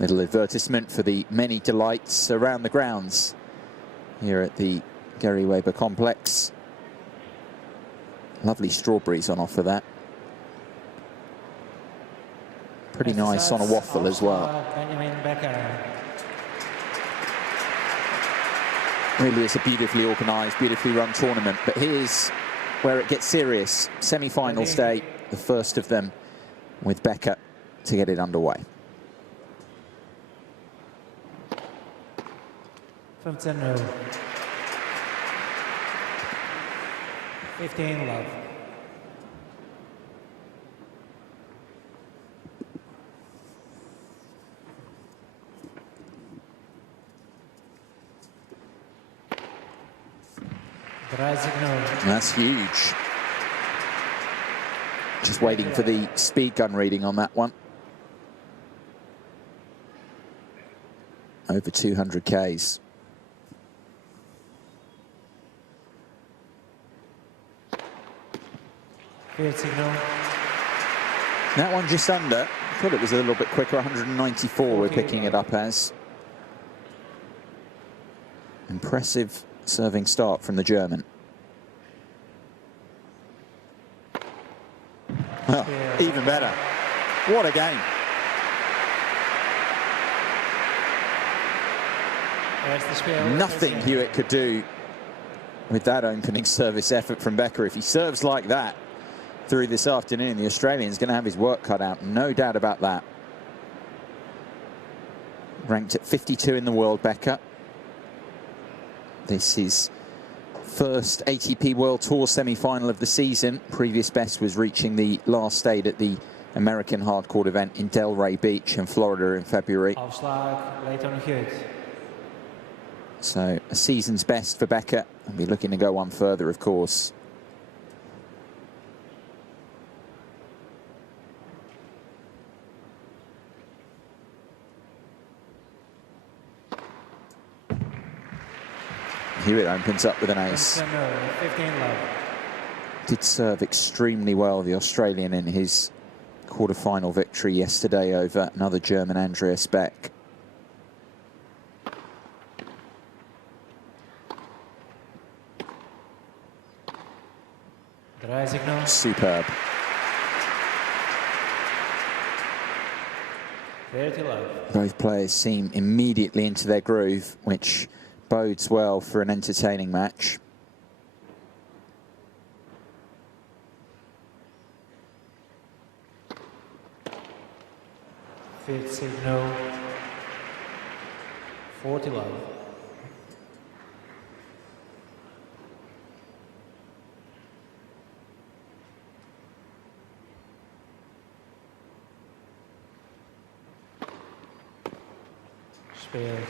Little advertisement for the many delights around the grounds here at the Gary Weber complex. Lovely strawberries on offer there. Pretty nice on a waffle as well. Becker. Really is a beautifully organised, beautifully run tournament. But here's where it gets serious. Semi-finals day, the first of them with Becker to get it underway. 15-0. 15 love. That's huge. Just waiting for the speed gun reading on that one. Over 200 Ks. That one just under. I thought it was a little bit quicker. 194 we're picking it up as. Impressive serving start from the German. Well, even better. What a game. Nothing Hewitt could do with that opening service effort from Becker. If he serves like that through this afternoon, the Australian's going to have his work cut out. No doubt about that. Ranked at 52 in the world, Becker. This is first ATP World Tour semi-final of the season. Previous best was reaching the last eight at the American hardcourt event in Delray Beach in Florida in February. So a season's best for Becker. I'll be looking to go one further, of course. Hewitt opens up with an ace. 15 love. Did serve extremely well, the Australian, in his quarter-final victory yesterday over another German, Andreas Beck. Superb. 30 love. Both players seem immediately into their groove, which bodes well for an entertaining match. Fifth signal. 40 love.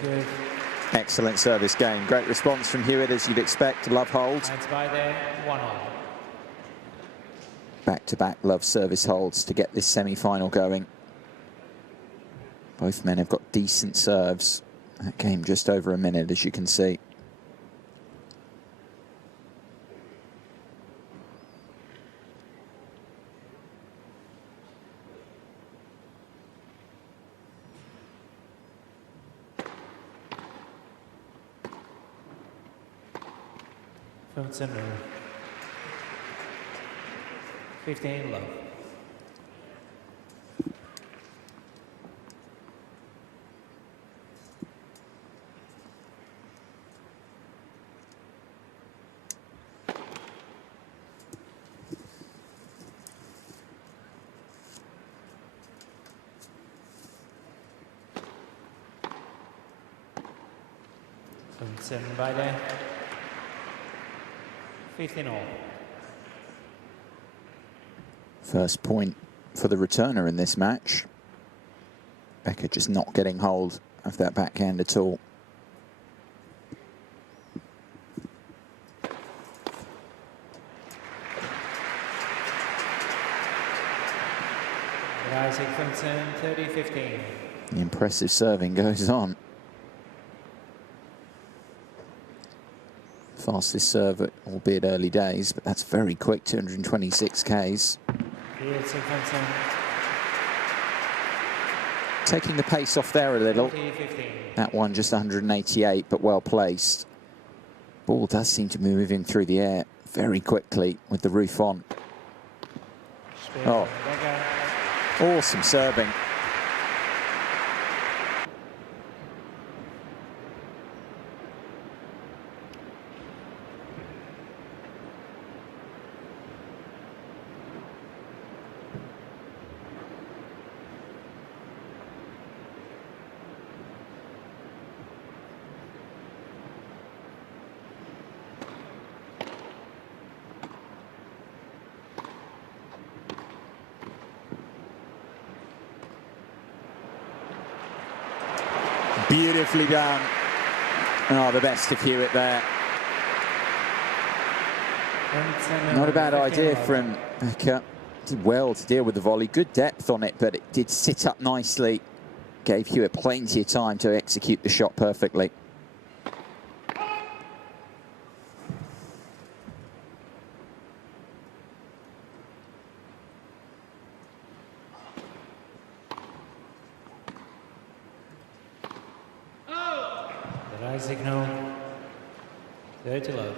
Good. Excellent service game. Great response from Hewitt, as you'd expect. Love hold. Back-to-back love service holds to get this semi-final going. Both men have got decent serves. That game just over a minute, as you can see. From center. 15 love. From center by there. 15 all. First point for the returner in this match. Becker just not getting hold of that backhand at all. Rising from 10, 30-15. The impressive serving goes on. Fastest serve, albeit early days, but that's very quick, 226 Ks. taking the pace off there a little. 40-15. That one just 188, but well placed. Ball does seem to be moving through the air very quickly with the roof on. Oh, Becker. awesome serving. Beautifully done. Oh, the best of Hewitt there. Not a bad idea from Becker. Did well to deal with the volley. Good depth on it, but it did sit up nicely. Gave Hewitt plenty of time to execute the shot perfectly. Signal 30 love.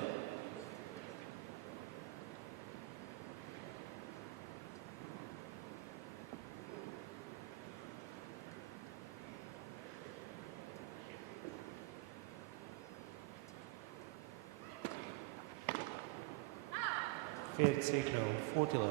Fifth signal 40 love.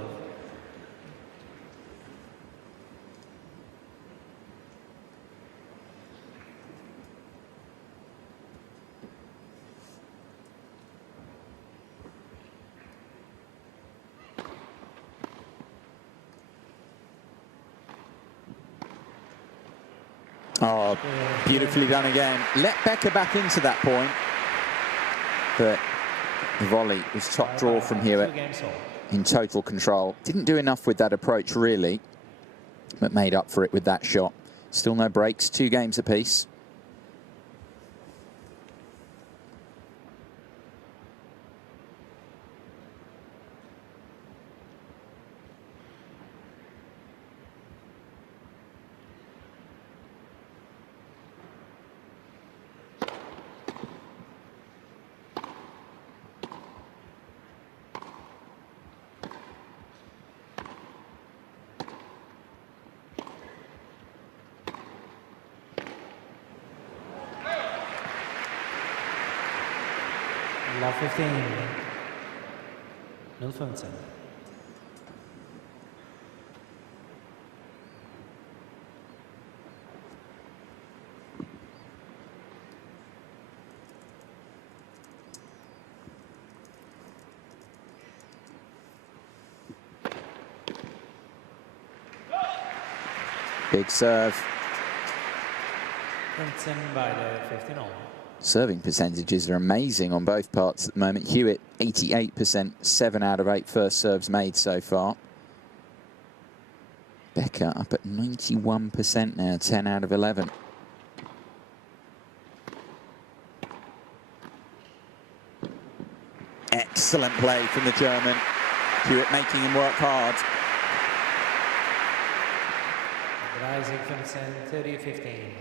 Oh, beautifully done again. Let Becker back into that point. But the volley was top draw from Hewitt in total control. Didn't do enough with that approach, really, but made up for it with that shot. Still no breaks, 2 games apiece. Love 15. 0-15. Big serve. 15 by the 15 all. Serving percentages are amazing on both parts at the moment. Hewitt, 88%, 7 out of 8 first serves made so far. Becker up at 91% now, 10 out of 11. Excellent play from the German. Hewitt making him work hard. Rising 30-15.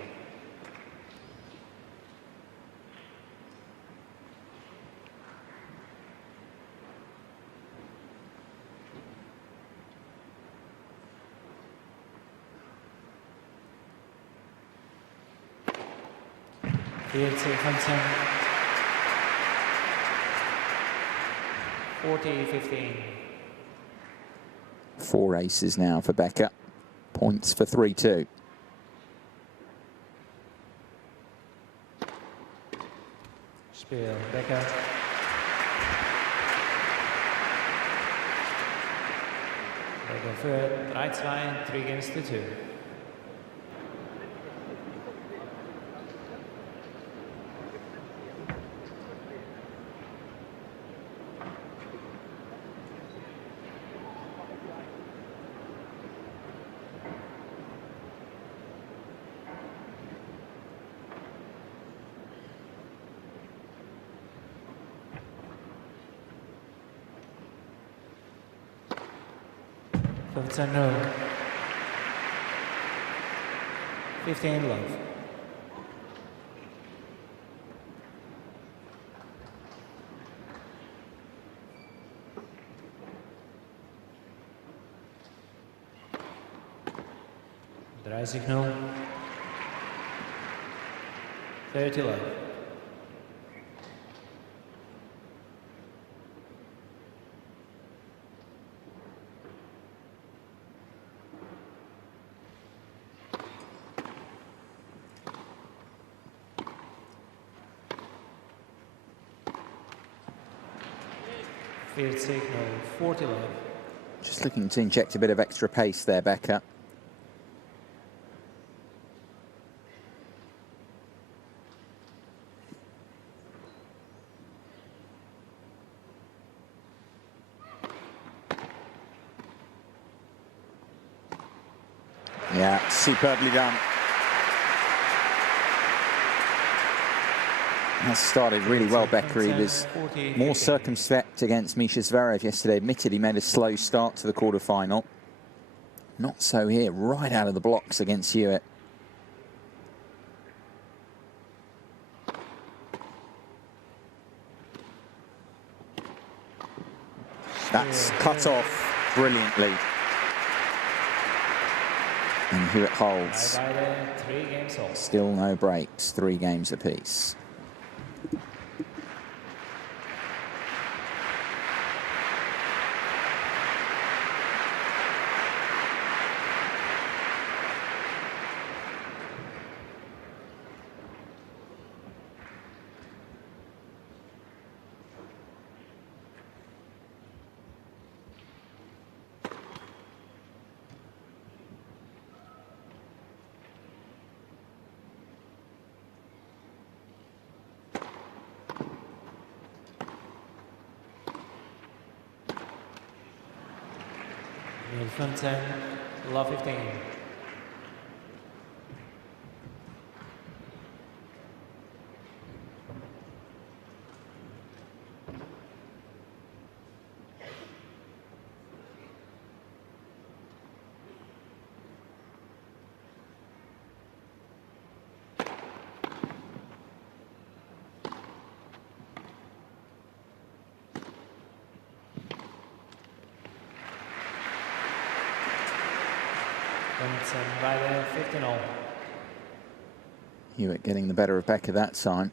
Hewitt 40-15. 4 aces now for Becker. Points for 3-2. Spiel, Becker. Becker führt 3-2, 3 against the 2. 15 love. Draai-signal. 30 love. Field signal 40 love. Just looking to inject a bit of extra pace there, Becker. Yeah, superbly done. Has started really well, Becker. He was more circumspect against Misha Zverev yesterday. Admitted he made a slow start to the quarterfinal. Not so here, right out of the blocks against Hewitt. That's cut off brilliantly. And Hewitt holds. Still no breaks, 3 games apiece. From 10, love 15. By 15-all. Hewitt getting the better of Becker that time.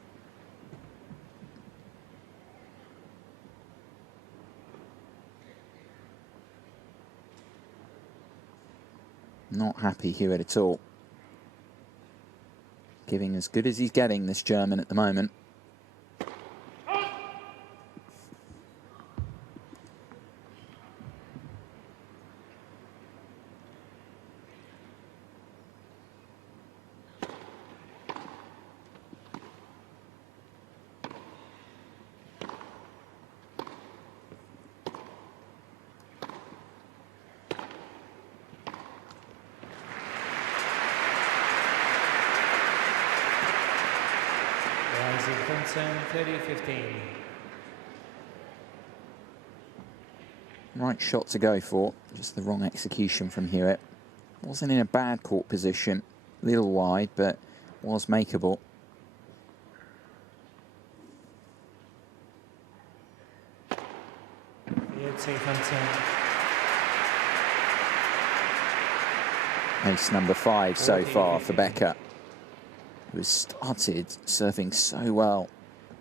Not happy, Hewitt, at all. Giving as good as he's getting, this German, at the moment. Rising 30-15. Right shot to go for, just the wrong execution from Hewitt. Wasn't in a bad court position, a little wide, but was makeable. Ace number 5 so far for Becker, who has started serving so well.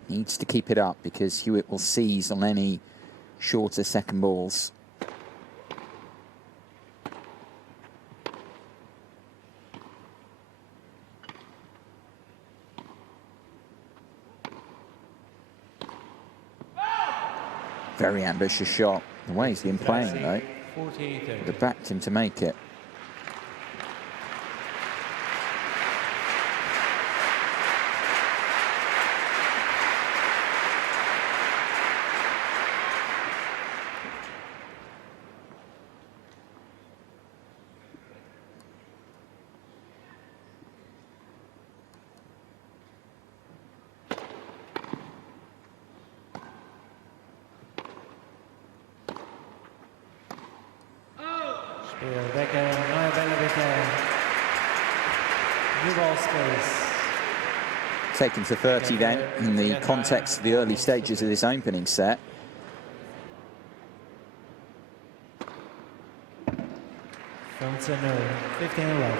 Needs to keep it up because Hewitt will seize on any shorter second balls. Very ambitious shot. The way he's been playing, though, would have backed him to make it. New ball space. Taken to 30 then in the context of the early stages of this opening set. From 15-11.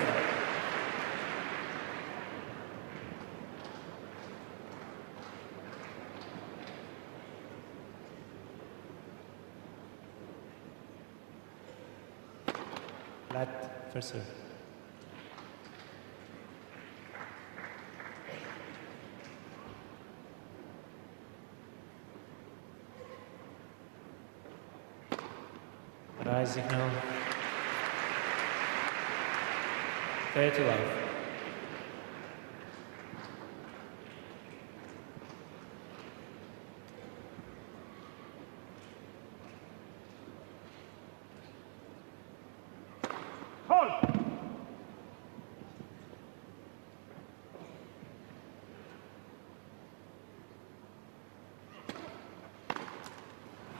Flat first serve. Rise signal. 30 love.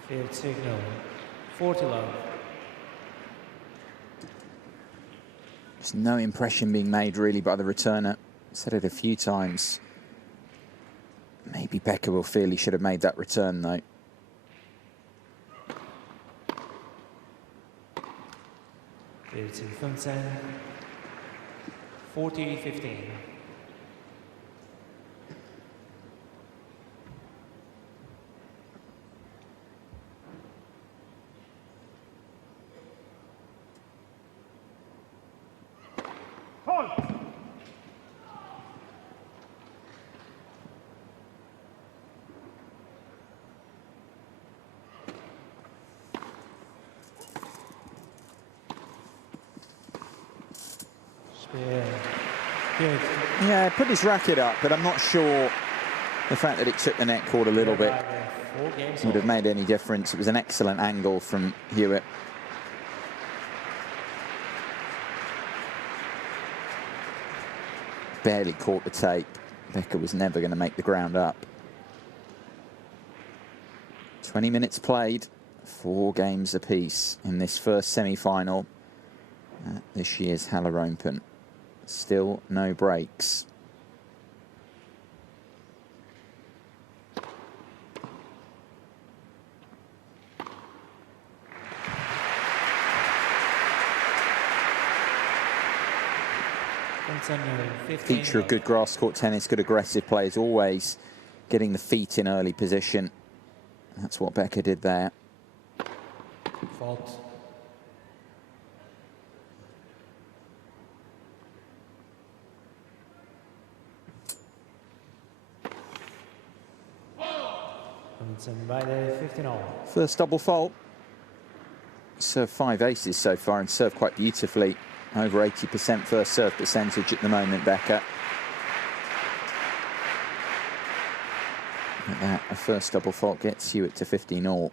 Field signal. 40 love. There's no impression being made really by the returner. Said it a few times. Maybe Becker will feel he should have made that return though. It's in 40-15. Yeah, put his racket up, but I'm not sure the fact that it took the net cord a little bit would have made any difference. It was an excellent angle from Hewitt. Barely caught the tape. Becker was never going to make the ground up. 20 minutes played, 4 games apiece in this first semi-final at this year's Halle Open. Still no breaks. Feature of good grass court tennis, good aggressive players, always getting the feet in early position. That's what Becker did there. Fault. By the 15-all. First double fault. Served 5 aces so far and served quite beautifully. Over 80% first serve percentage at the moment, Becker. Look at that, a first double fault gets Hewitt to 15-all.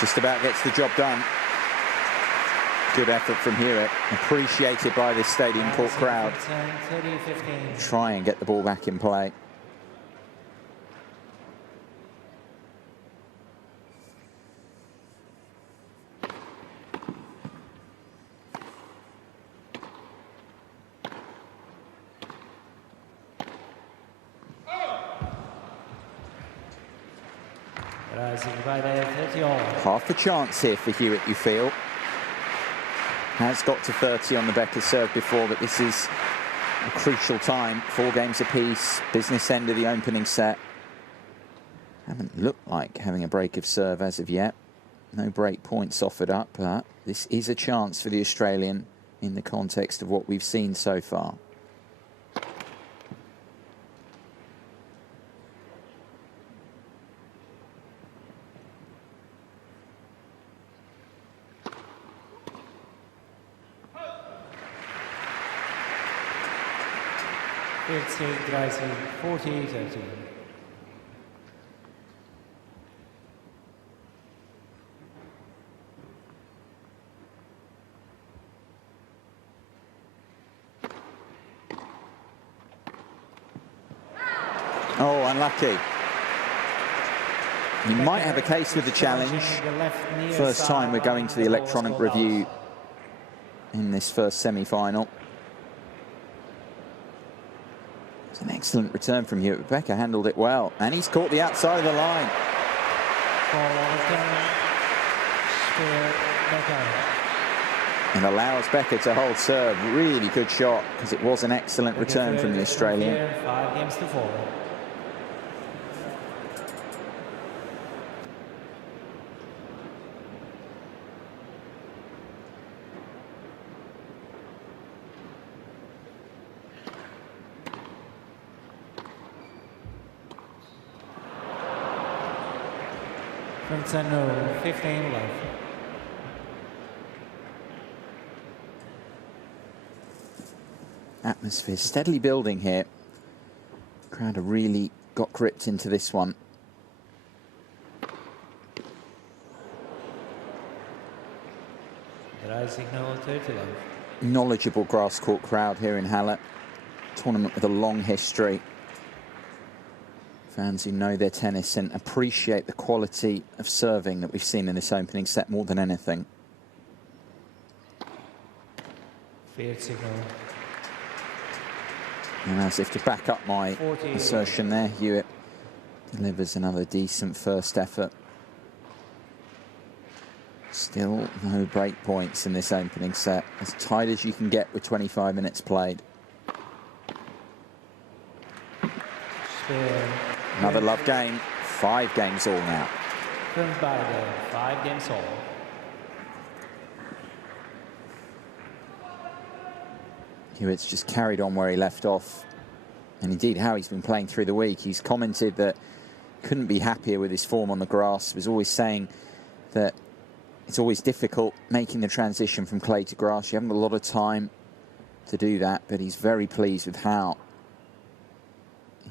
Just about gets the job done. Good effort from Hewitt, appreciated by this Stadium Court crowd. Try and get the ball back in play. Half a chance here for Hewitt, you feel. Has got to 30 on the Becker serve before, but this is a crucial time. 4 games apiece, business end of the opening set. Haven't looked like having a break of serve as of yet. No break points offered up, but this is a chance for the Australian in the context of what we've seen so far. It's 40-13. unlucky. He might have a case with the challenge. First time we're going to the electronic review in this first semi-final. It's an excellent return from Hewitt. Becker handled it well, and he's caught the outside of the line. And allows Becker to hold serve. Really good shot, because it was an excellent return from the Australian. 5 games to 4. No, 15 left. Atmosphere steadily building here. Crowd have really got gripped into this one. Signal 30 left. Knowledgeable grass court crowd here in Halle. Tournament with a long history. Fans who know their tennis and appreciate the quality of serving that we've seen in this opening set more than anything. Field signal. And as if to back up my assertion there, Hewitt delivers another decent first effort. Still no break points in this opening set. As tight as you can get with 25 minutes played. Another love game. 5 games all now. 5 games all. Hewitt's just carried on where he left off. And indeed how he's been playing through the week. He's commented that couldn't be happier with his form on the grass. Was always saying that it's always difficult making the transition from clay to grass. You haven't got a lot of time to do that, but he's very pleased with how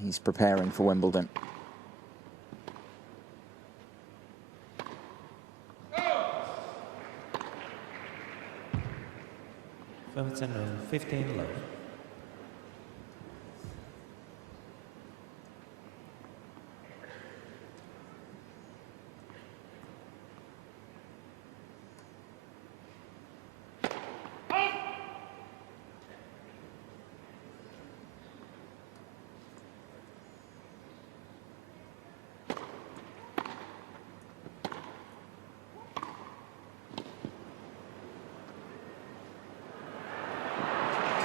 he's preparing for Wimbledon. No, 15 left.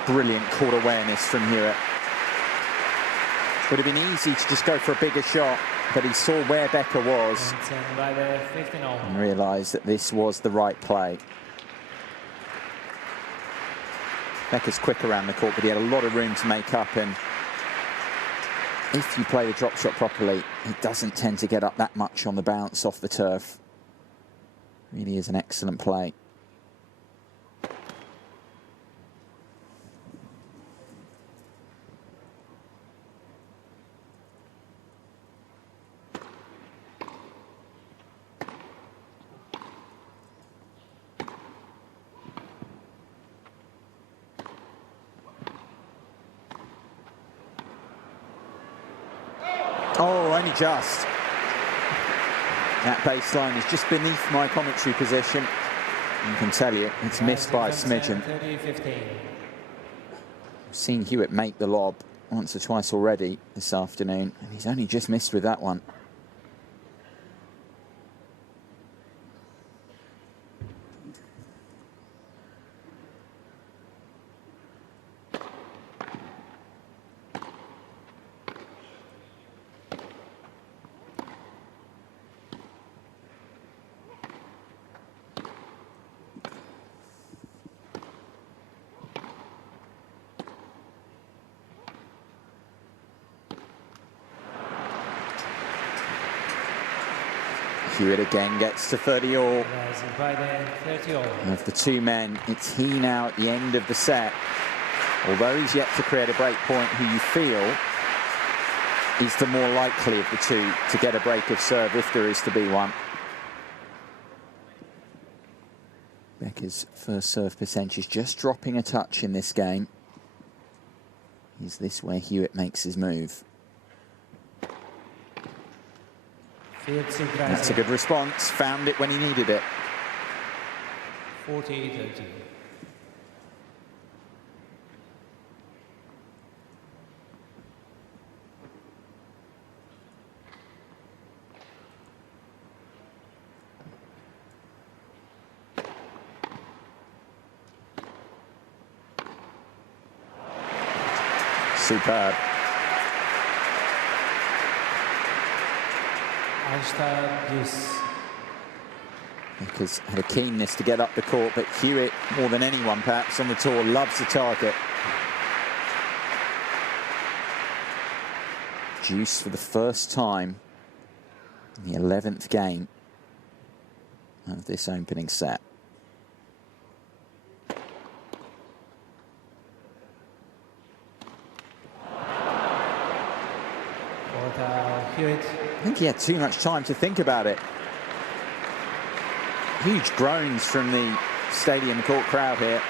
Brilliant court awareness from Hewitt. Would have been easy to just go for a bigger shot, but he saw where Becker was and realised that this was the right play. Becker's quick around the court, but he had a lot of room to make up, and if you play the drop shot properly, it doesn't tend to get up that much on the bounce off the turf. Really is an excellent play. Oh, only just. That baseline is just beneath my commentary position. I can tell you, it's missed by a smidgen. I've seen Hewitt make the lob once or twice already this afternoon, and he's only just missed with that one. Hewitt again gets to 30 all. Of the two men, it's he now at the end of the set. Although he's yet to create a break point, who you feel is the more likely of the two to get a break of serve if there is to be one. Becker's first serve percentage just dropping a touch in this game. Is this where Hewitt makes his move? That's a good response. Found it when he needed it. 40-30. Superb. Becker's had a keenness to get up the court, but Hewitt, more than anyone perhaps on the tour, loves the target. Deuce for the first time in the 11th game of this opening set. Hewitt. I think he had too much time to think about it. Huge groans from the stadium court crowd here.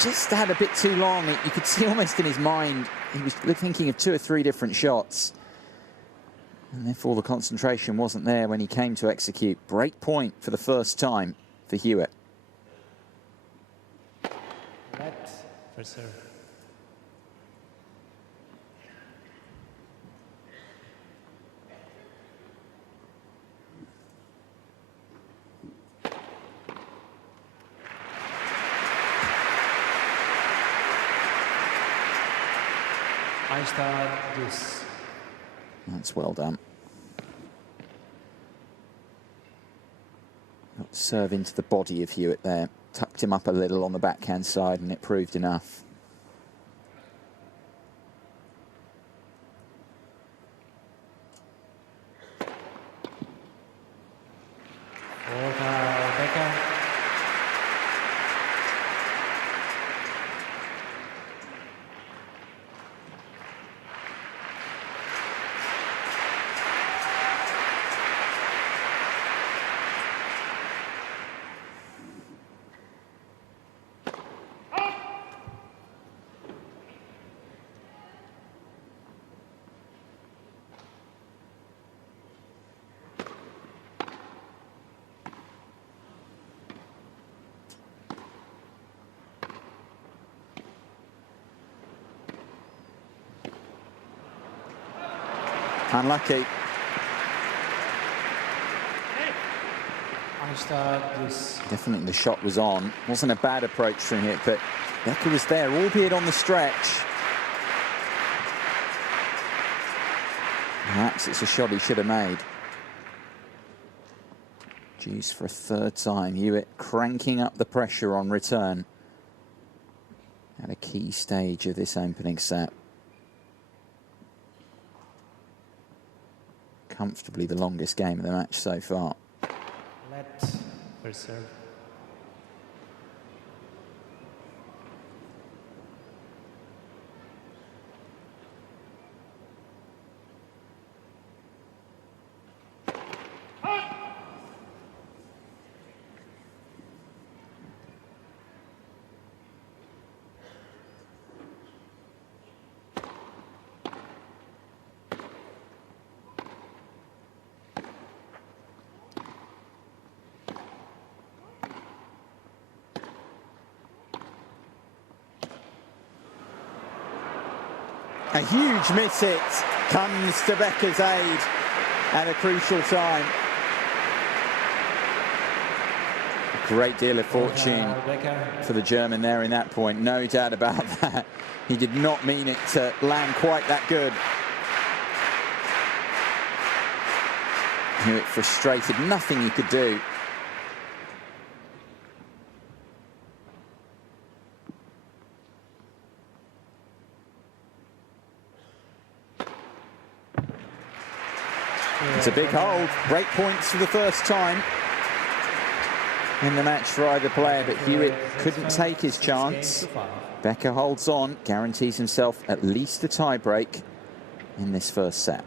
Just had a bit too long. You could see almost in his mind, he was thinking of 2 or 3 different shots. And therefore the concentration wasn't there when he came to execute. Break point for the first time for Hewitt. Net for serve. That's well done. Got serve into the body of Hewitt there. Tucked him up a little on the backhand side and it proved enough. Becker. Unlucky. Definitely the shot was on. Wasn't a bad approach from it, but Becker was there, albeit on the stretch. Perhaps it's a shot he should have made. Deuce for a 3rd time. Hewitt cranking up the pressure on return at a key stage of this opening set. Comfortably the longest game of the match so far. Let for serve. A huge miss hit comes to Becker's aid at a crucial time. A great deal of fortune for the German there in that point, no doubt about that. He did not mean it to land quite that good. Hewitt frustrated, nothing he could do. It's a big hold. Break points for the first time in the match for either player, but Hewitt couldn't take his chance. Becker holds on, guarantees himself at least a tie break in this first set.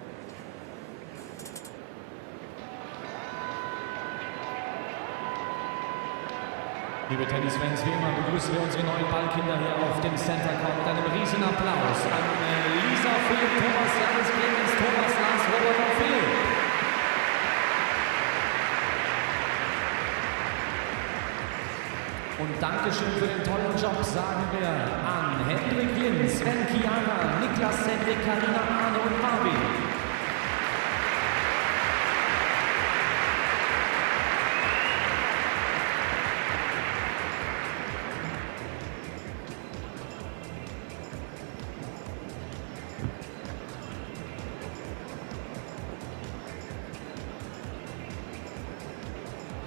Liebe Tennisfans, wie immer begrüßen wir unsere neuen Ballkinder hier auf dem Center Court mit einem riesen Applaus an Lisa, Philipp, Thomas, Janis, Clemens, Thomas, Lars, Und Dankeschön für den tollen Job sagen wir an Hendrik Lin, Sven Chiara, Niklas Cedric, Karina Arne und Marvin.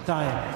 Time.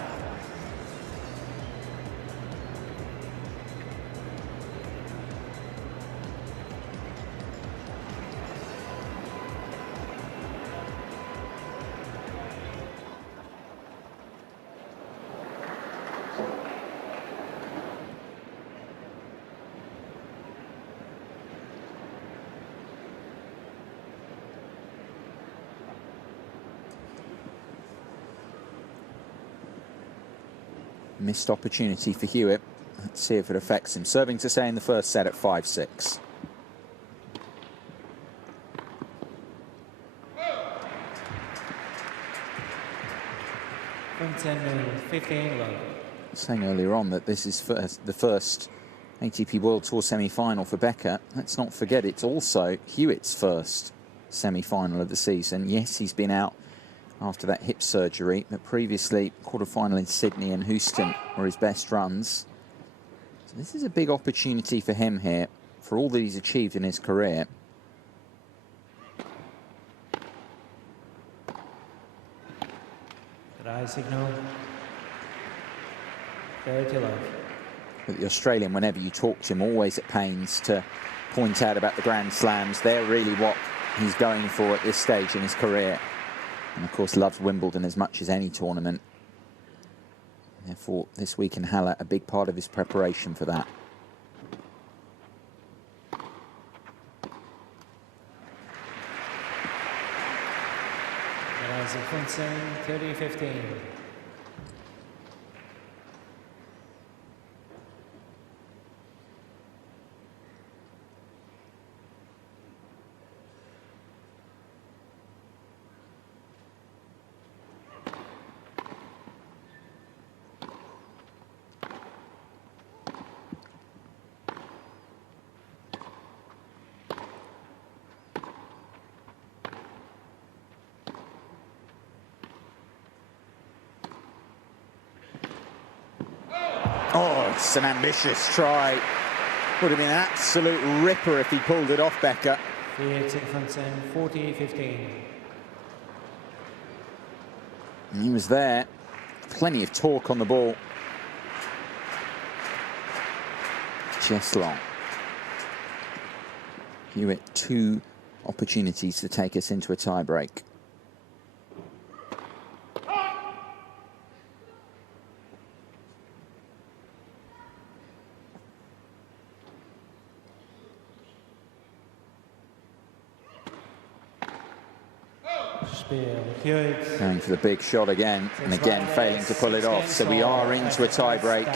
Missed opportunity for Hewitt. Let's see if it affects him. Serving to stay in the first set at 5-6. Saying earlier on that this is the first ATP World Tour semi-final for Becker. Let's not forget it's also Hewitt's first semi-final of the season. Yes, he's been out after that hip surgery, but previously quarter-final in Sydney and Houston were his best runs. So this is a big opportunity for him here, for all that he's achieved in his career. Signal. 30 love. But the Australian, whenever you talk to him, always at pains to point out about the Grand Slams. They're really what he's going for at this stage in his career. And of course loves Wimbledon as much as any tournament. Therefore, this week in Halle, a big part of his preparation for that. That is a 30-15. Oh, it's an ambitious try. Would have been an absolute ripper if he pulled it off, Becker. 40-15. He was there. Plenty of torque on the ball. Just long. Hewitt, 2 opportunities to take us into a tie-break. Going for the big shot again, and again failing to pull it off. So we are into a tie-break.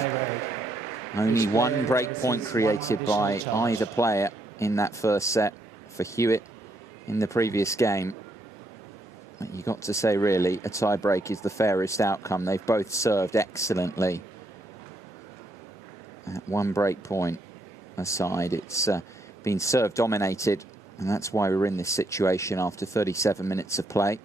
Only one break point created by either player in that first set for Hewitt in the previous game. You got to say, really, a tie-break is the fairest outcome. They've both served excellently. At one break point aside, it's been serve dominated, and that's why we're in this situation after 37 minutes of play.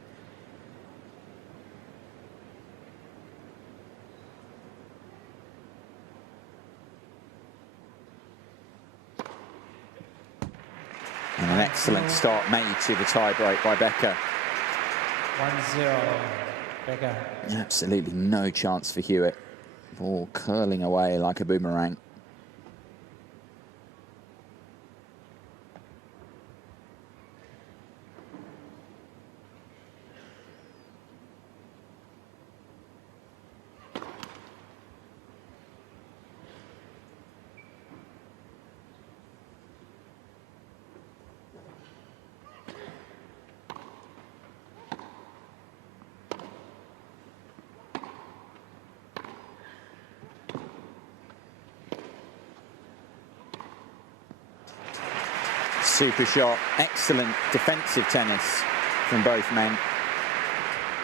And an excellent start made to the tie-break by Becker. 1-0, Becker. Absolutely no chance for Hewitt. Ball curling away like a boomerang. Super shot, excellent defensive tennis from both men.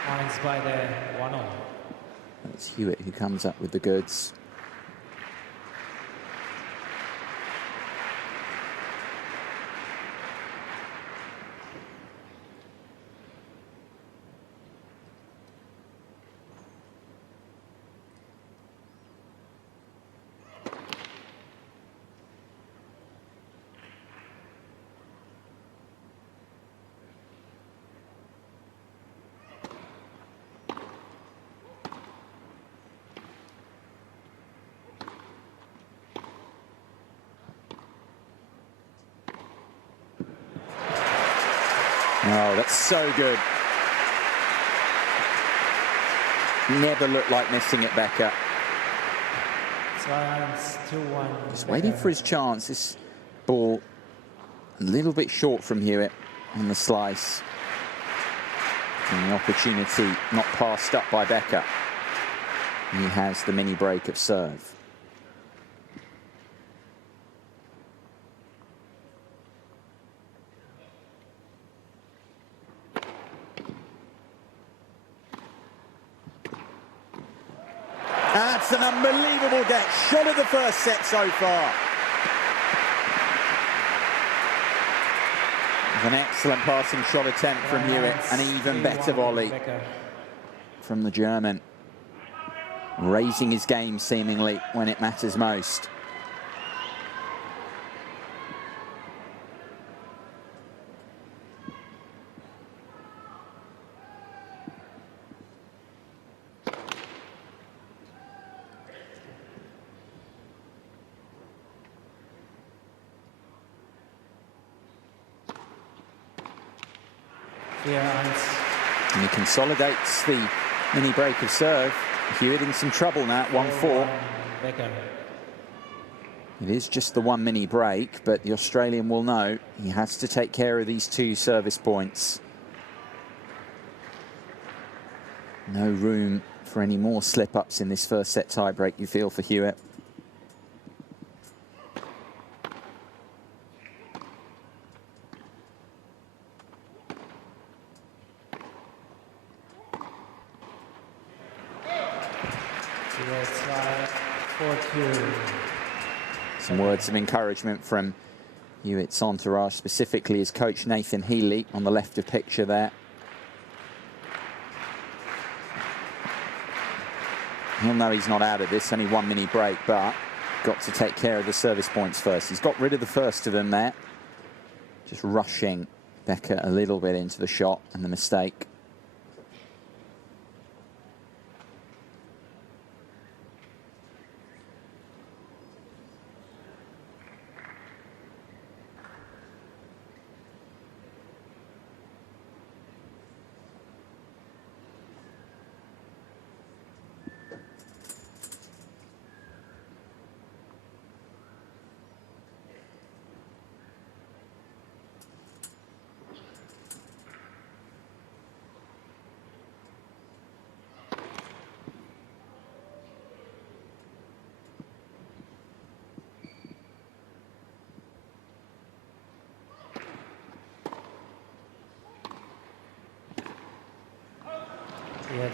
Points by the 1-0. It's Hewitt who comes up with the goods. Oh, that's so good. Never looked like missing it, Becker. 2-1. Just waiting for his chance. This ball a little bit short from Hewitt on the slice. And the opportunity not passed up by Becker. He has the mini break of serve. That's an unbelievable get. Shot of the first set so far. An excellent passing shot attempt from Hewitt. An even better volley from the German. Raising his game seemingly when it matters most. And he consolidates the mini break of serve. Hewitt in some trouble now at 1-4. It is just the one mini break, but the Australian will know he has to take care of these two service points. No room for any more slip-ups in this first set tiebreak, you feel, for Hewitt. Some words of encouragement from Hewitt's entourage, specifically his coach Nathan Healy on the left of picture there. He'll know he's not out of this, only one mini break, but got to take care of the service points first. He's got rid of the first of them there. Just rushing Becker a little bit into the shot and the mistake.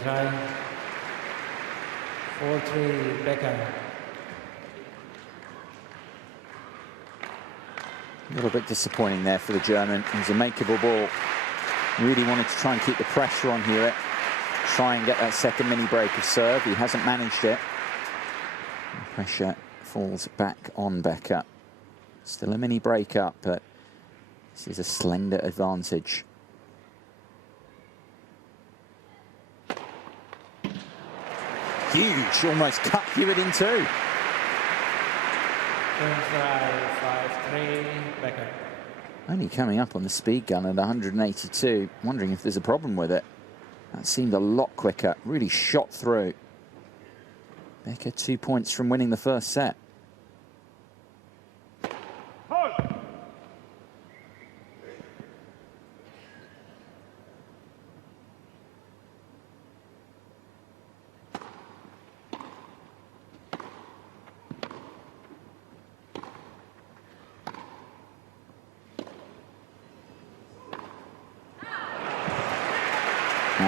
Try 4-3 Becker. A little bit disappointing there for the German. It was a makeable ball. Really wanted to try and keep the pressure on Hewitt. Try and get that second mini break of serve. He hasn't managed it. The pressure falls back on Becker. Still a mini break up, but this is a slender advantage. Huge, almost cut Hewitt in two. 5-3 Becker. Only coming up on the speed gun at 182. Wondering if there's a problem with it. That seemed a lot quicker. Really shot through. Becker 2 points from winning the first set.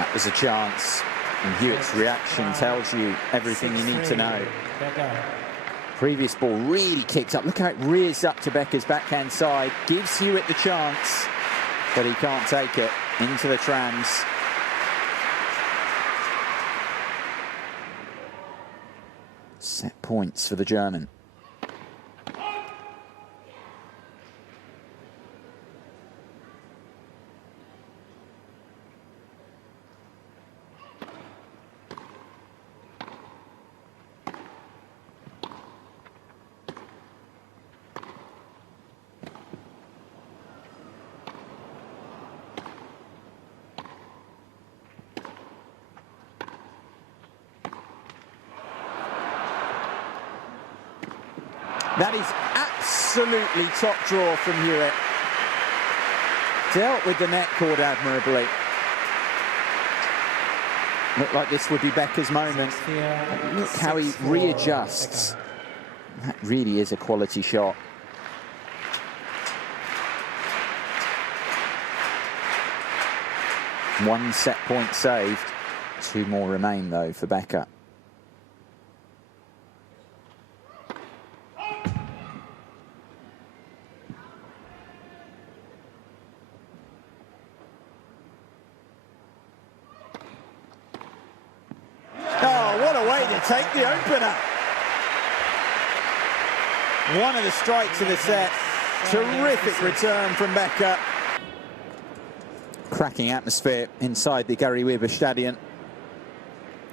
That was a chance. And Hewitt's reaction tells you everything you need to know. Becker. Previous ball really kicked up. Look how it rears up to Becker's backhand side. Gives Hewitt the chance, but he can't take it into the trans. Set points for the German. That is absolutely top draw from Hewitt. Dealt with the net cord admirably. Looked like this would be Becker's moment. Look how he readjusts. That really is a quality shot. One set point saved. Two more remain, though, for Becker. Take the opener. One of the strikes of the set. Terrific return from Becker. Cracking atmosphere inside the Gary Weber Stadion.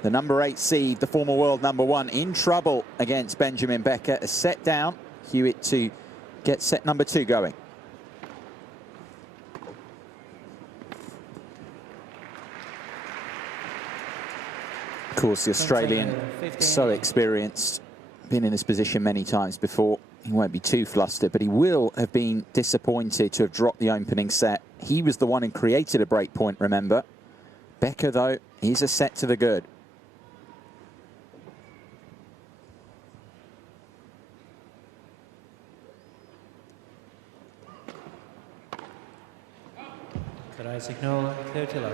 The number 8 seed, the former world number 1, in trouble against Benjamin Becker. A set down. Hewitt to get set number 2 going. Of course, the Australian, so experienced, been in this position many times before. He won't be too flustered, but he will have been disappointed to have dropped the opening set. He was the one who created a break point, remember. Becker, though, he's a set to the good. Signal 30 love.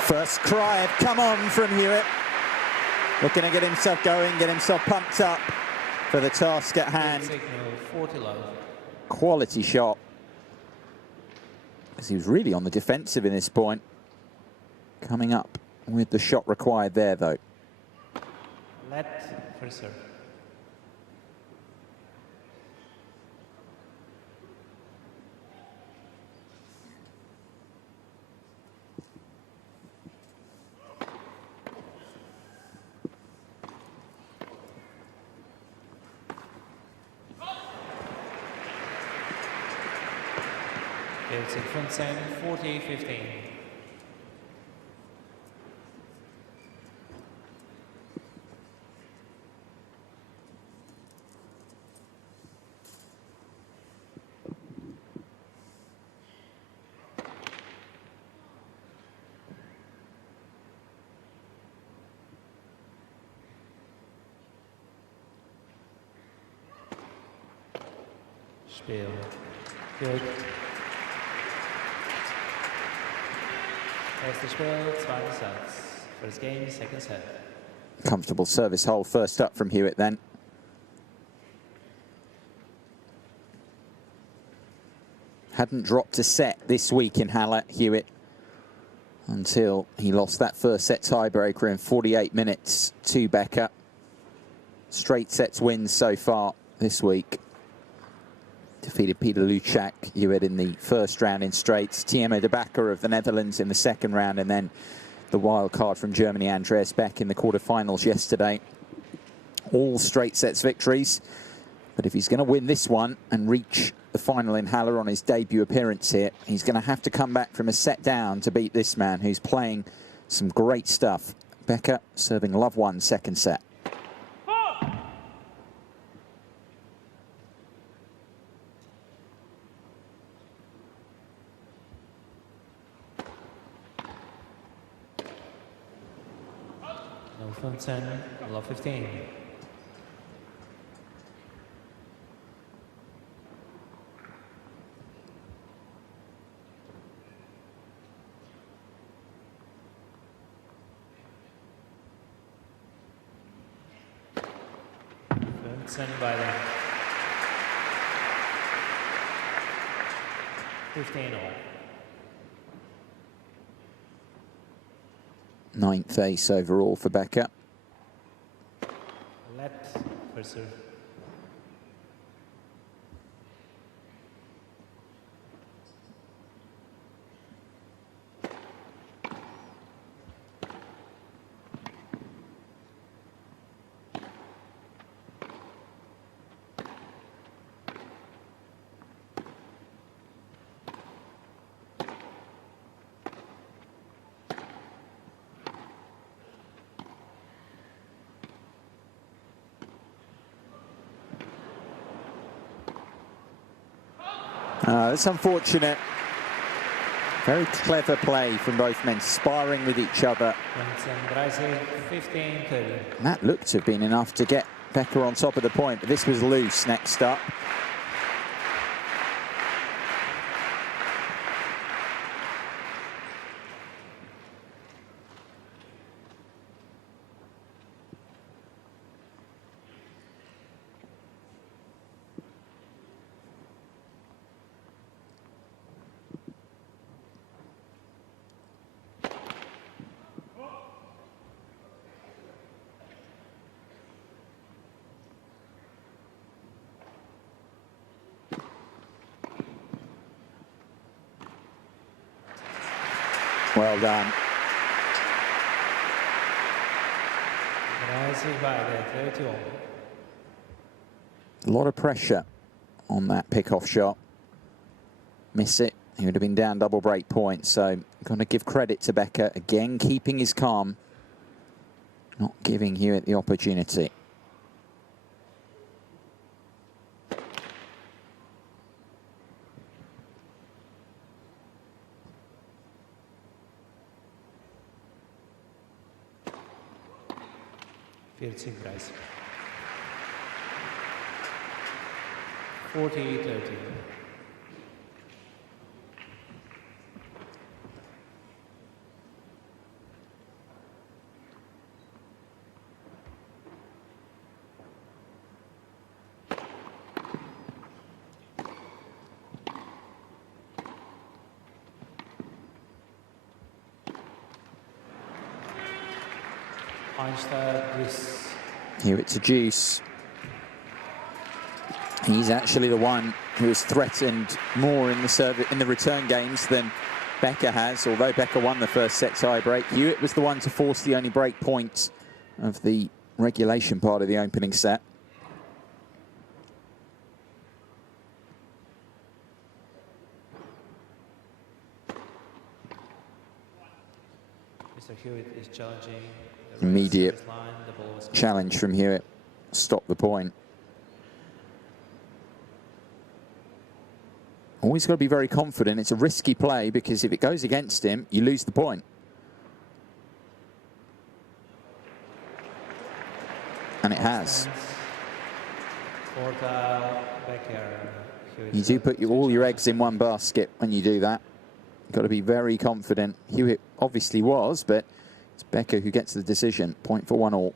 First cry of come on from Hewitt. Looking to get himself going, get himself pumped up for the task at hand. Signal 40 love. Quality shot. Because he was really on the defensive in this point. Coming up with the shot required there, though. Let for serve. It's in front 7, 40-15. Spiel. Good. Erster Spiel, zweiter Satz. First game, second set. Comfortable service hole first up from Hewitt then. Hadn't dropped a set this week in Halle, Hewitt, until he lost that first set tiebreaker in 48 minutes to Becker. Straight sets wins so far this week. Defeated Peter Luchak, Hewitt, in the first round in straights. Timo de Backer of the Netherlands in the second round, and then the wild card from Germany, Andreas Beck, in the quarterfinals yesterday. All straight sets victories. But if he's going to win this one and reach the final in Halle on his debut appearance here, he's going to have to come back from a set down to beat this man who's playing some great stuff. Becker serving love 1 second set. 0-15, love 15. Beide. 15 all. Ninth ace overall for Becker. Let for serve. That's unfortunate. Very clever play from both men, sparring with each other. 15, 30. And that looked to have been enough to get Becker on top of the point, but this was loose next up. Well done. A lot of pressure on that pick-off shot. Miss it, he would have been down double break point. So going to give credit to Becker, again keeping his calm, not giving Hewitt the opportunity. Prijs. 40-30. Hewitt to deuce. He's actually the one who has threatened more in the return games than Becker has. Although Becker won the first set tie break, Hewitt was the one to force the only break point of the regulation part of the opening set. Mr. Hewitt is challenging. Immediate challenge from Hewitt. Stop the point. Always got to be very confident. It's a risky play because if it goes against him, you lose the point. And it has. You do put all your eggs in one basket when you do that. You've got to be very confident. Hewitt obviously was, but it's Becker who gets the decision. Point for 1-all.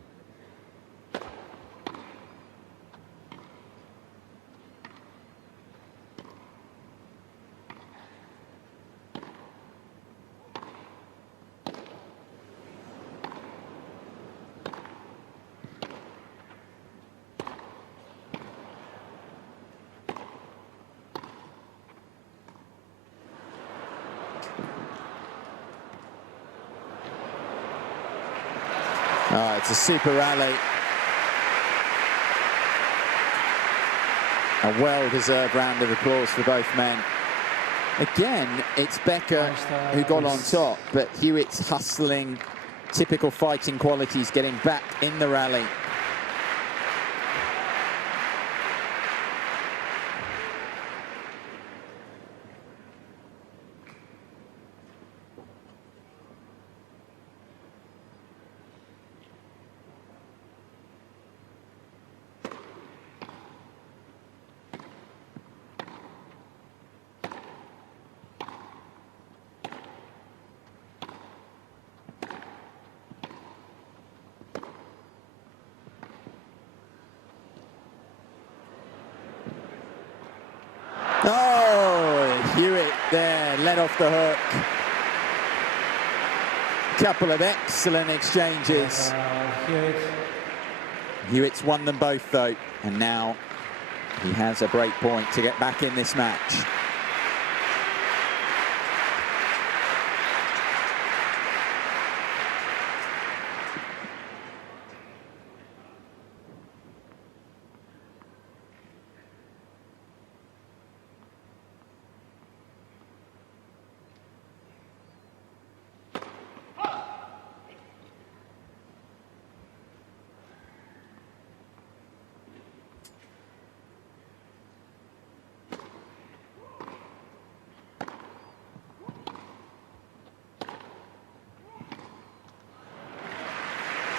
Oh, it's a super rally. A well-deserved round of applause for both men. Again, it's Becker who got on top, but Hewitt's hustling, typical fighting qualities, getting back in the rally. net off the hook. Couple of excellent exchanges. Hewitt's won them both, though, and now he has a break point to get back in this match.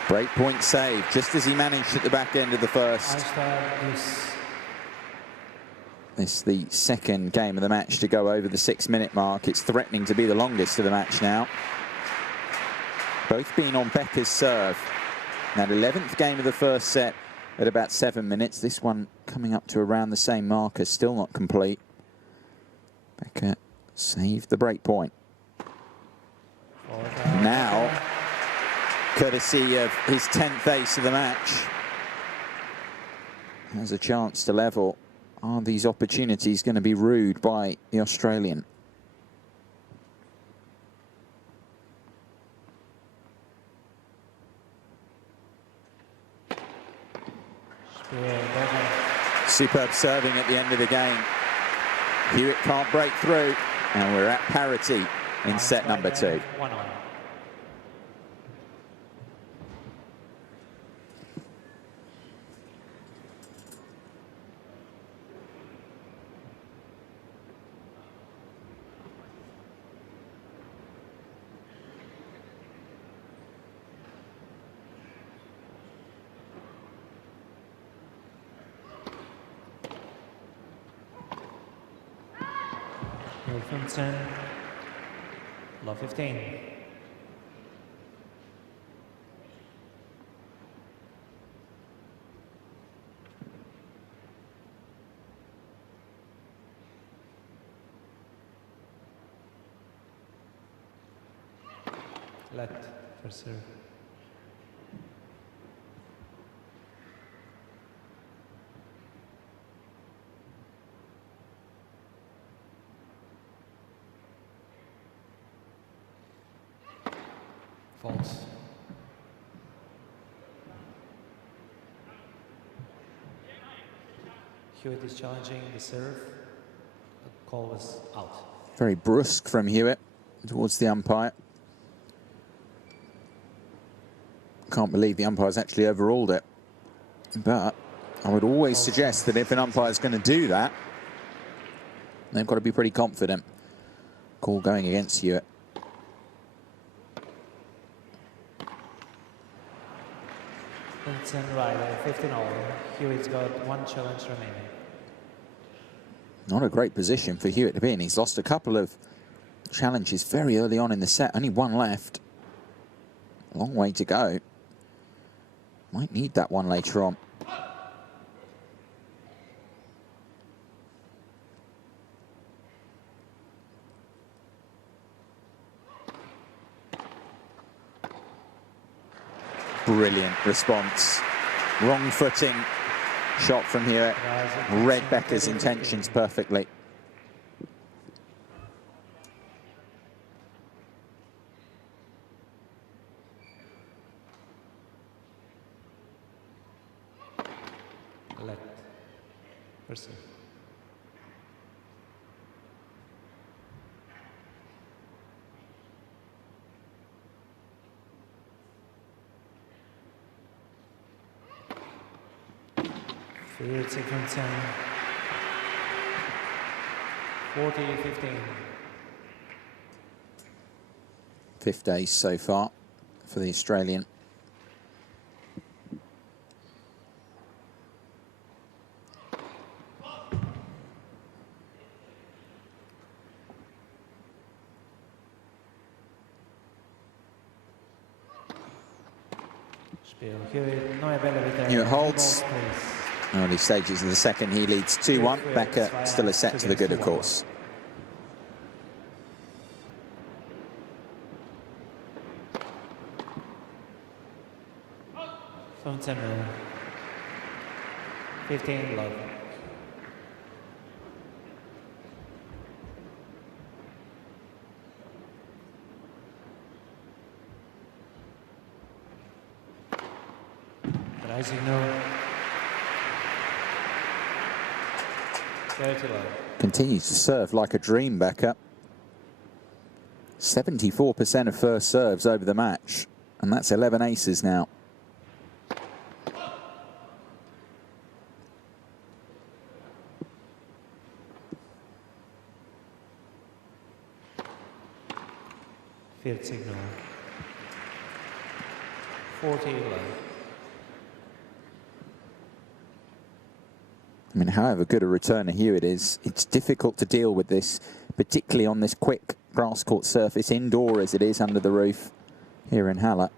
Breakpoint save, just as he managed at the back end of the first. This is the second game of the match to go over the 6-minute mark. It's threatening to be the longest of the match now. Both being on Becker's serve. That 11th game of the first set at about 7 minutes. This one coming up to around the same marker, still not complete. Becker saved the breakpoint. Now, courtesy of his 10th ace of the match, has a chance to level. Are these opportunities going to be rued by the Australian? Superb serving at the end of the game. Hewitt can't break through, and we're at parity in set number 2. Love 15. Let for serve. False. Hewitt is challenging the serve. The call was out. Very brusque from Hewitt towards the umpire. Can't believe the umpire's actually overruled it. But I would always suggest that if an umpire's going to do that, they've got to be pretty confident. Call going against Hewitt. Vincent Ryder, 15-all. Hewitt's got 1 challenge remaining. Not a great position for Hewitt to be in. He's lost a couple of challenges very early on in the set. Only 1 left. A long way to go. Might need that one later on. Brilliant response. Wrong footing shot from Hewitt. Read Becker's intentions perfectly. Let pursue. Third sequence 40-15. 5th ace so far for the Australian. Hewitt holds. Early stages of the second, he leads 2-1. Becker still a set to the good, of course. 10 0. 15 love. Rising no. 30 love. Continues to serve like a dream, Becker. 74% of first serves over the match, and that's 11 aces now. Field signal. 40 love. I mean, however good a returner Hewitt is, it's difficult to deal with this, particularly on this quick grass court surface, indoor as it is under the roof here in Halle.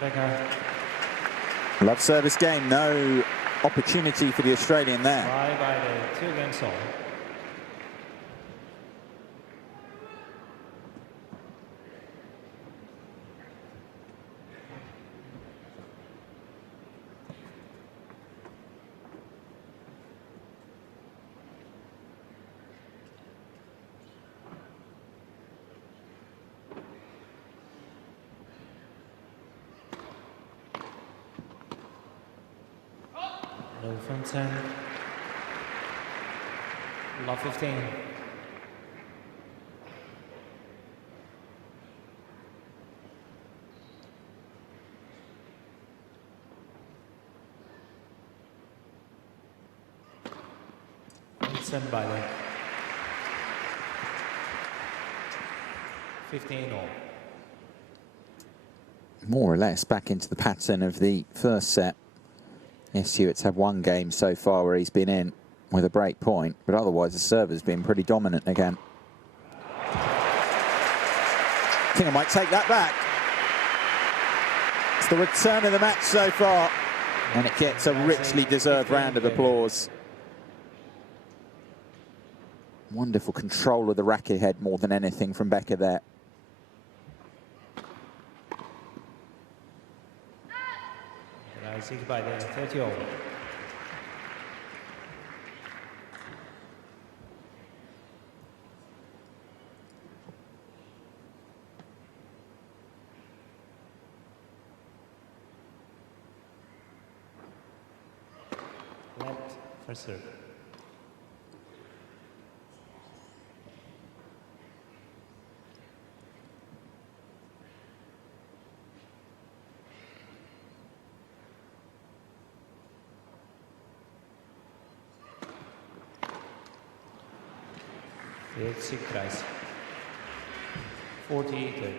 Becker. Love service game, no opportunity for the Australian there. Bye by the 2 games all. Low from 10. Love 15. Send by there. 15 all. More or less back into the pattern of the first set. Yes, Hewitt's had one game so far where he's been in with a break point, but otherwise the server's been pretty dominant again. I think I might take that back. It's the return of the match so far, and it gets a richly deserved round of applause. Wonderful control of the racket head more than anything from Becker there. Rising by the 30 all. Left for serve. Field 6 tries. 40-30.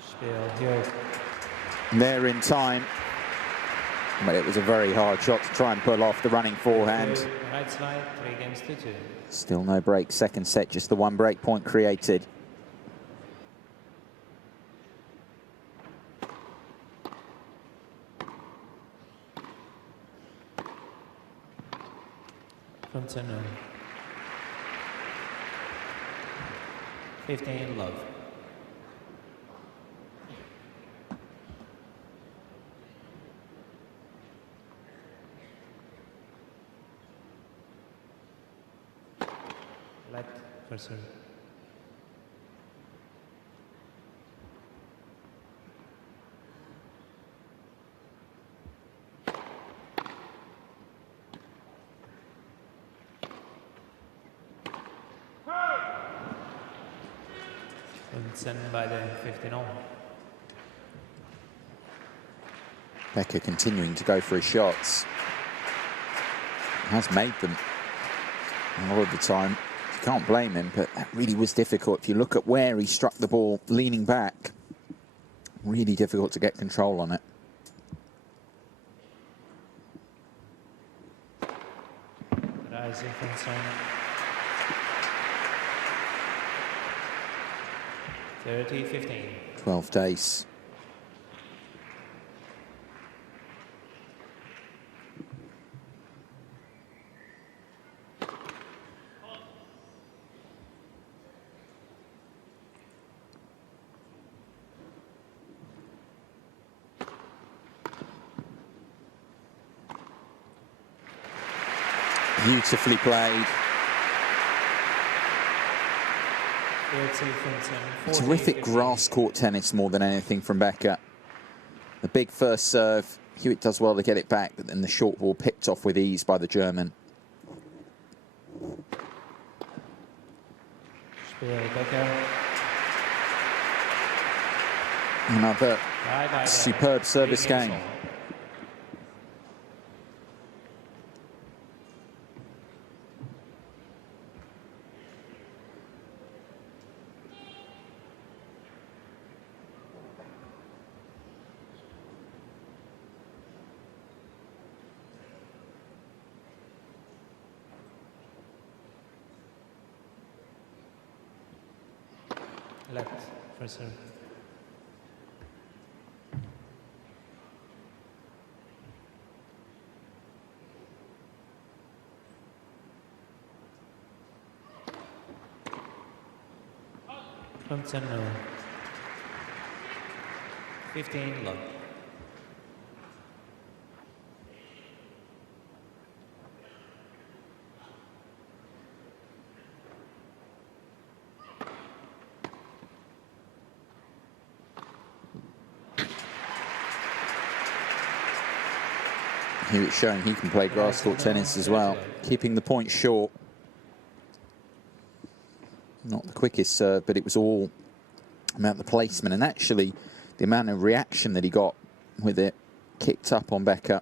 Spiel here. They're in time. But it was a very hard shot to try and pull off the running forehand. Right side, 3 games to 2. Still no break. Second set, just the one break point created. From 10 15 love. Left for serve. And sent by the 15 all. Becker continuing to go for his shots. Has made them a lot of the time. You can't blame him, but that really was difficult. If you look at where he struck the ball leaning back, really difficult to get control on it. Rising from 10. 30-15. 12th ace. Beautifully played. Terrific grass court tennis more than anything from Becker. The big first serve. Hewitt does well to get it back, but then the short ball picked off with ease by the German. Another superb service game. Left for serve. From no. 15 love. Hewitt showing he can play grass court tennis as well, keeping the point short. Not the quickest serve, but it was all about the placement, and actually the amount of reaction that he got with it kicked up on Becker.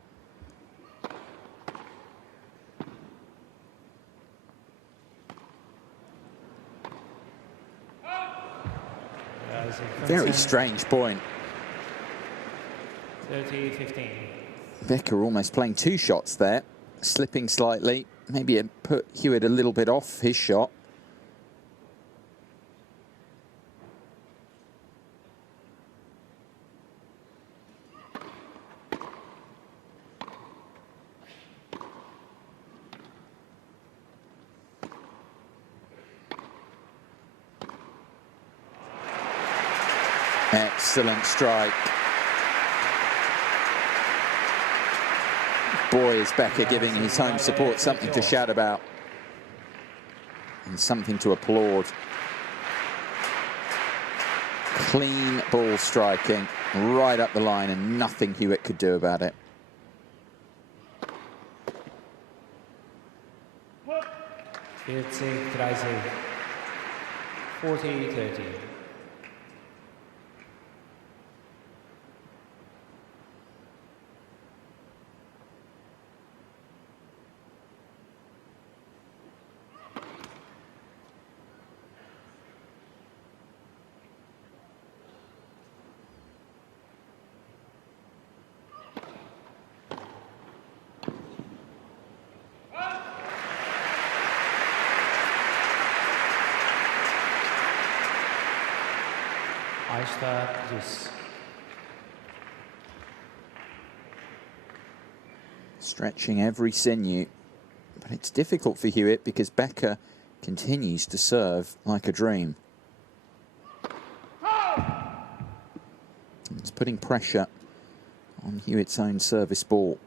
Very strange point. 30-15. Becker almost playing two shots there, slipping slightly. Maybe it put Hewitt a little bit off his shot. Excellent strike. Boy, is Becker giving his home support something to shout about and something to applaud. Clean ball striking right up the line, and nothing Hewitt could do about it. It's 40-30. Stretching every sinew, but it's difficult for Hewitt because Becker continues to serve like a dream. It's putting pressure on Hewitt's own service ball.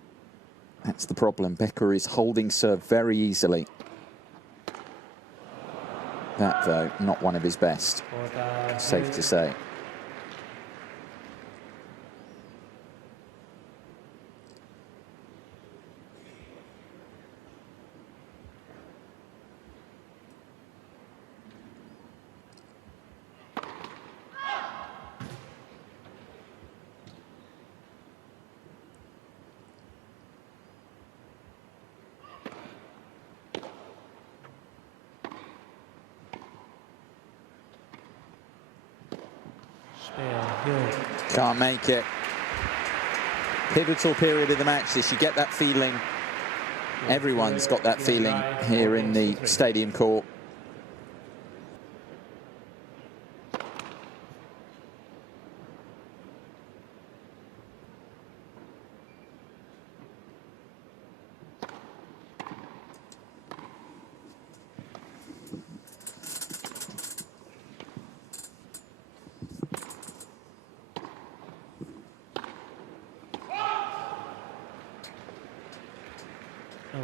That's the problem. Becker is holding serve very easily. That, though, not one of his best, safe to say. Can't make it. Pivotal period of the match this. You get that feeling. Everyone's got that feeling here in the stadium court.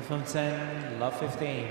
15, love 15.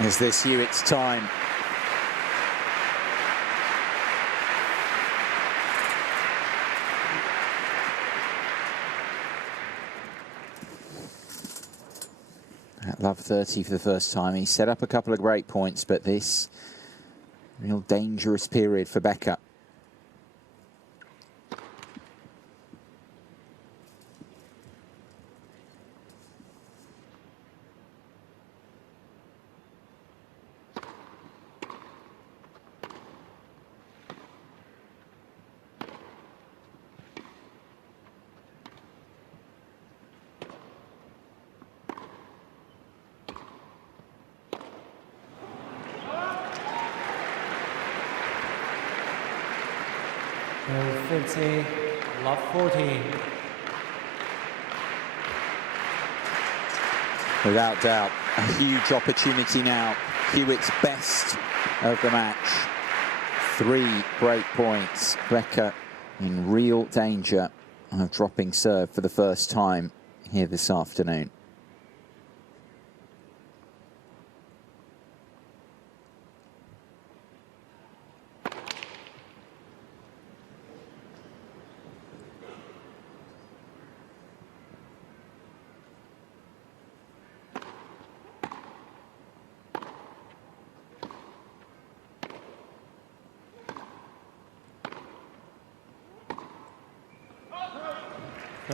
Is this Hewitt's time? At love 30 for the first time. He set up a couple of great points, but this real dangerous period for Becker. Hill 50, love 14. Without doubt, a huge opportunity now. Hewitt's best of the match. 3 great points. Becker in real danger of dropping serve for the first time here this afternoon.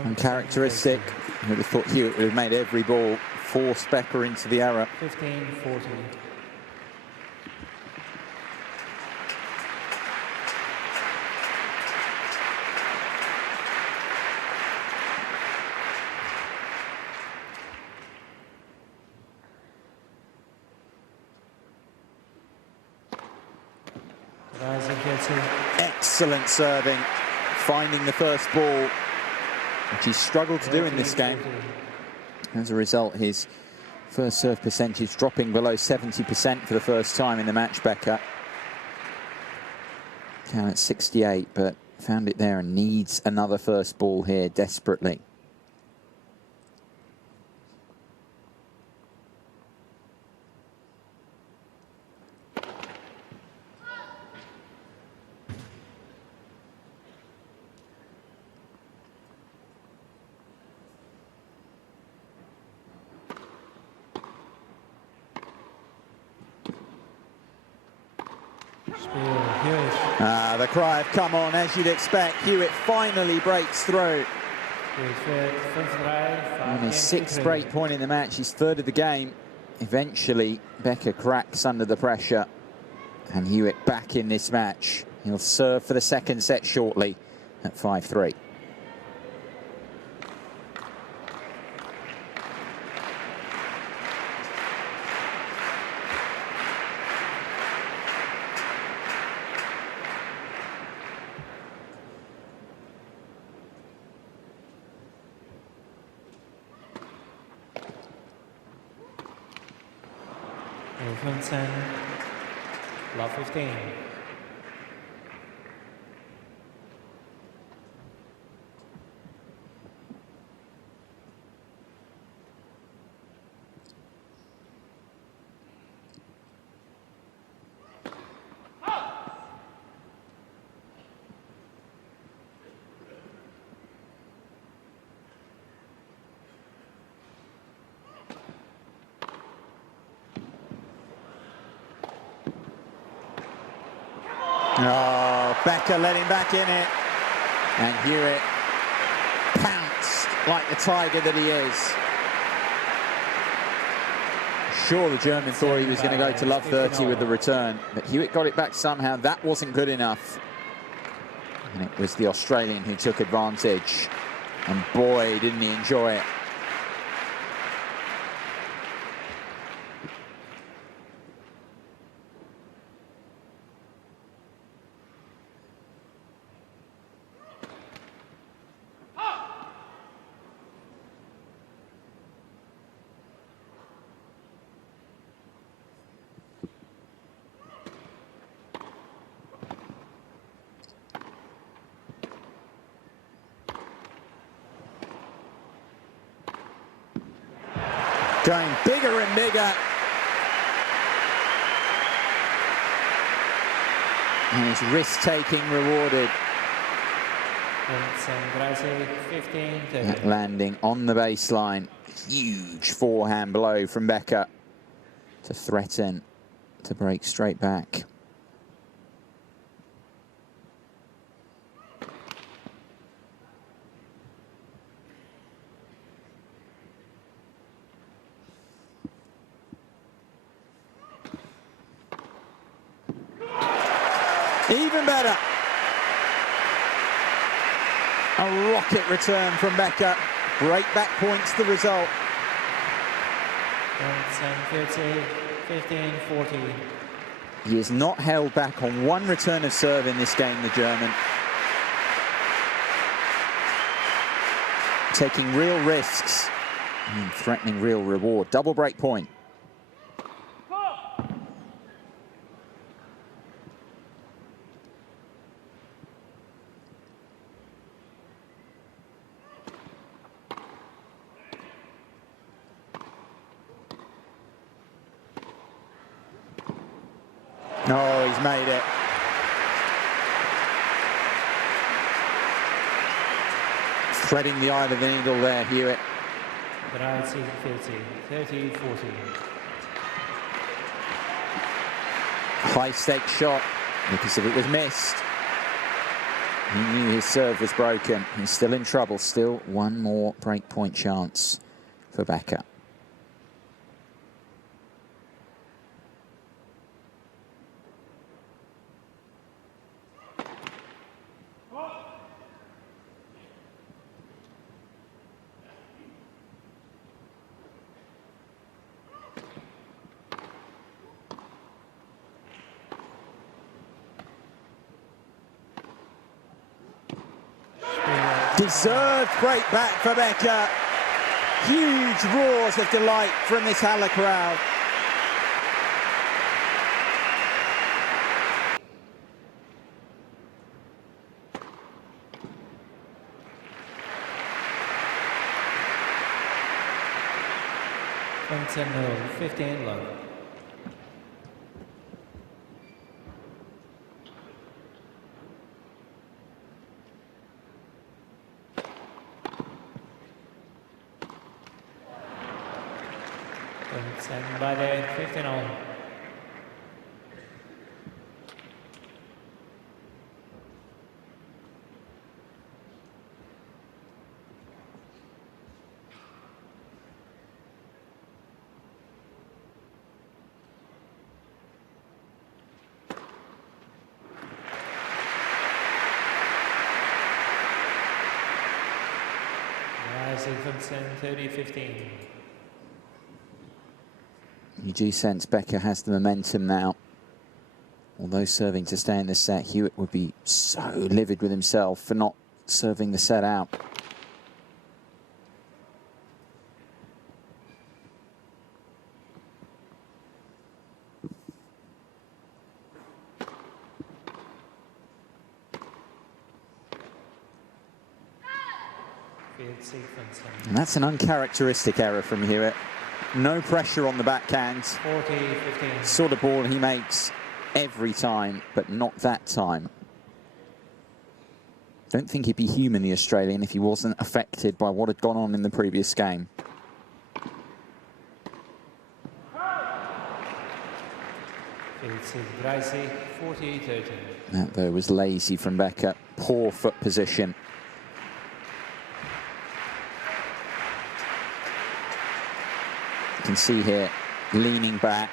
Uncharacteristic. I would have thought Hewitt would have made every ball, force Becker into the error. 15, 14. Excellent serving, finding the first ball, which he struggled to do in this game. As a result, his first serve percentage dropping below 70% for the first time in the match, Becker. Down at 68, but found it there and needs another first ball here desperately. The cry of come on, as you'd expect. Hewitt finally breaks through. On his 6th break point in the match, his 3rd of the game. Eventually, Becker cracks under the pressure. And Hewitt back in this match. He'll serve for the 2nd set shortly at 5-3. Love 15. Oh, Becker let him back in it. And Hewitt pounced like the tiger that he is. Sure, the German thought he was going to go to love 30 with the return, but Hewitt got it back somehow. That wasn't good enough. And it was the Australian who took advantage. And boy, didn't he enjoy it. Going bigger and bigger. And his risk-taking rewarded. That landing on the baseline. Huge forehand blow from Becker to threaten to break straight back. Even better. A rocket return from Becker. Break back points the result. 10-30, 15-40. He is not held back on one return of serve in this game, the German. Taking real risks and threatening real reward. Double break point. Oh, he's made it. Threading the eye of the needle there, Hewitt. 30-40. High-stakes shot, because if it was missed, he knew his serve was broken. He's still in trouble. Still one more breakpoint chance for Becker. Deserved break back for Becker. Huge roars of delight from this Halle crowd. Points in 15 love. And by the 15-all. Rising from 10-30-15. You do sense Becker has the momentum now. Although serving to stay in the set, Hewitt would be so livid with himself for not serving the set out. And that's an uncharacteristic error from Hewitt. No pressure on the backhand. 40-15. Sort of ball he makes every time, but not that time. Don't think he'd be human, the Australian, if he wasn't affected by what had gone on in the previous game. That, though, was lazy from Becker. Poor foot position. can see here, leaning back.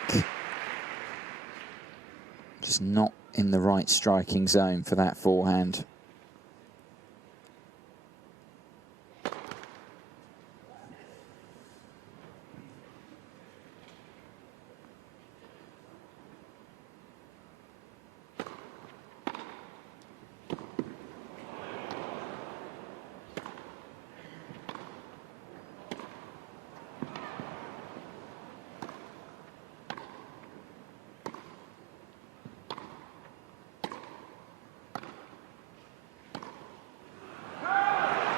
Just not in the right striking zone for that forehand.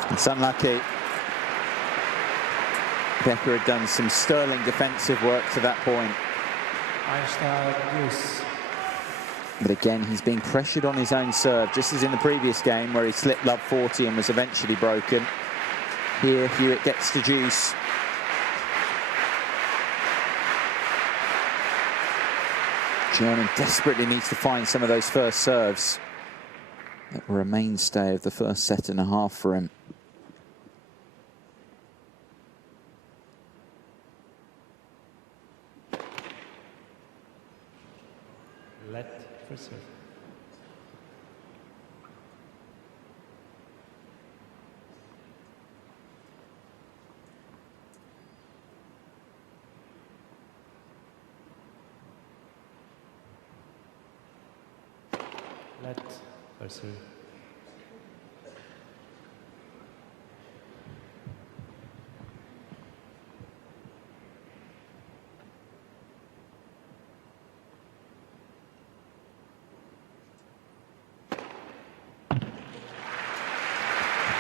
It's unlucky. Becker had done some sterling defensive work to that point. But again, he's being pressured on his own serve, just as in the previous game where he slipped love 40 and was eventually broken. Here, Hewitt gets the juice. German desperately needs to find some of those first serves that were a mainstay of the first set and a half for him.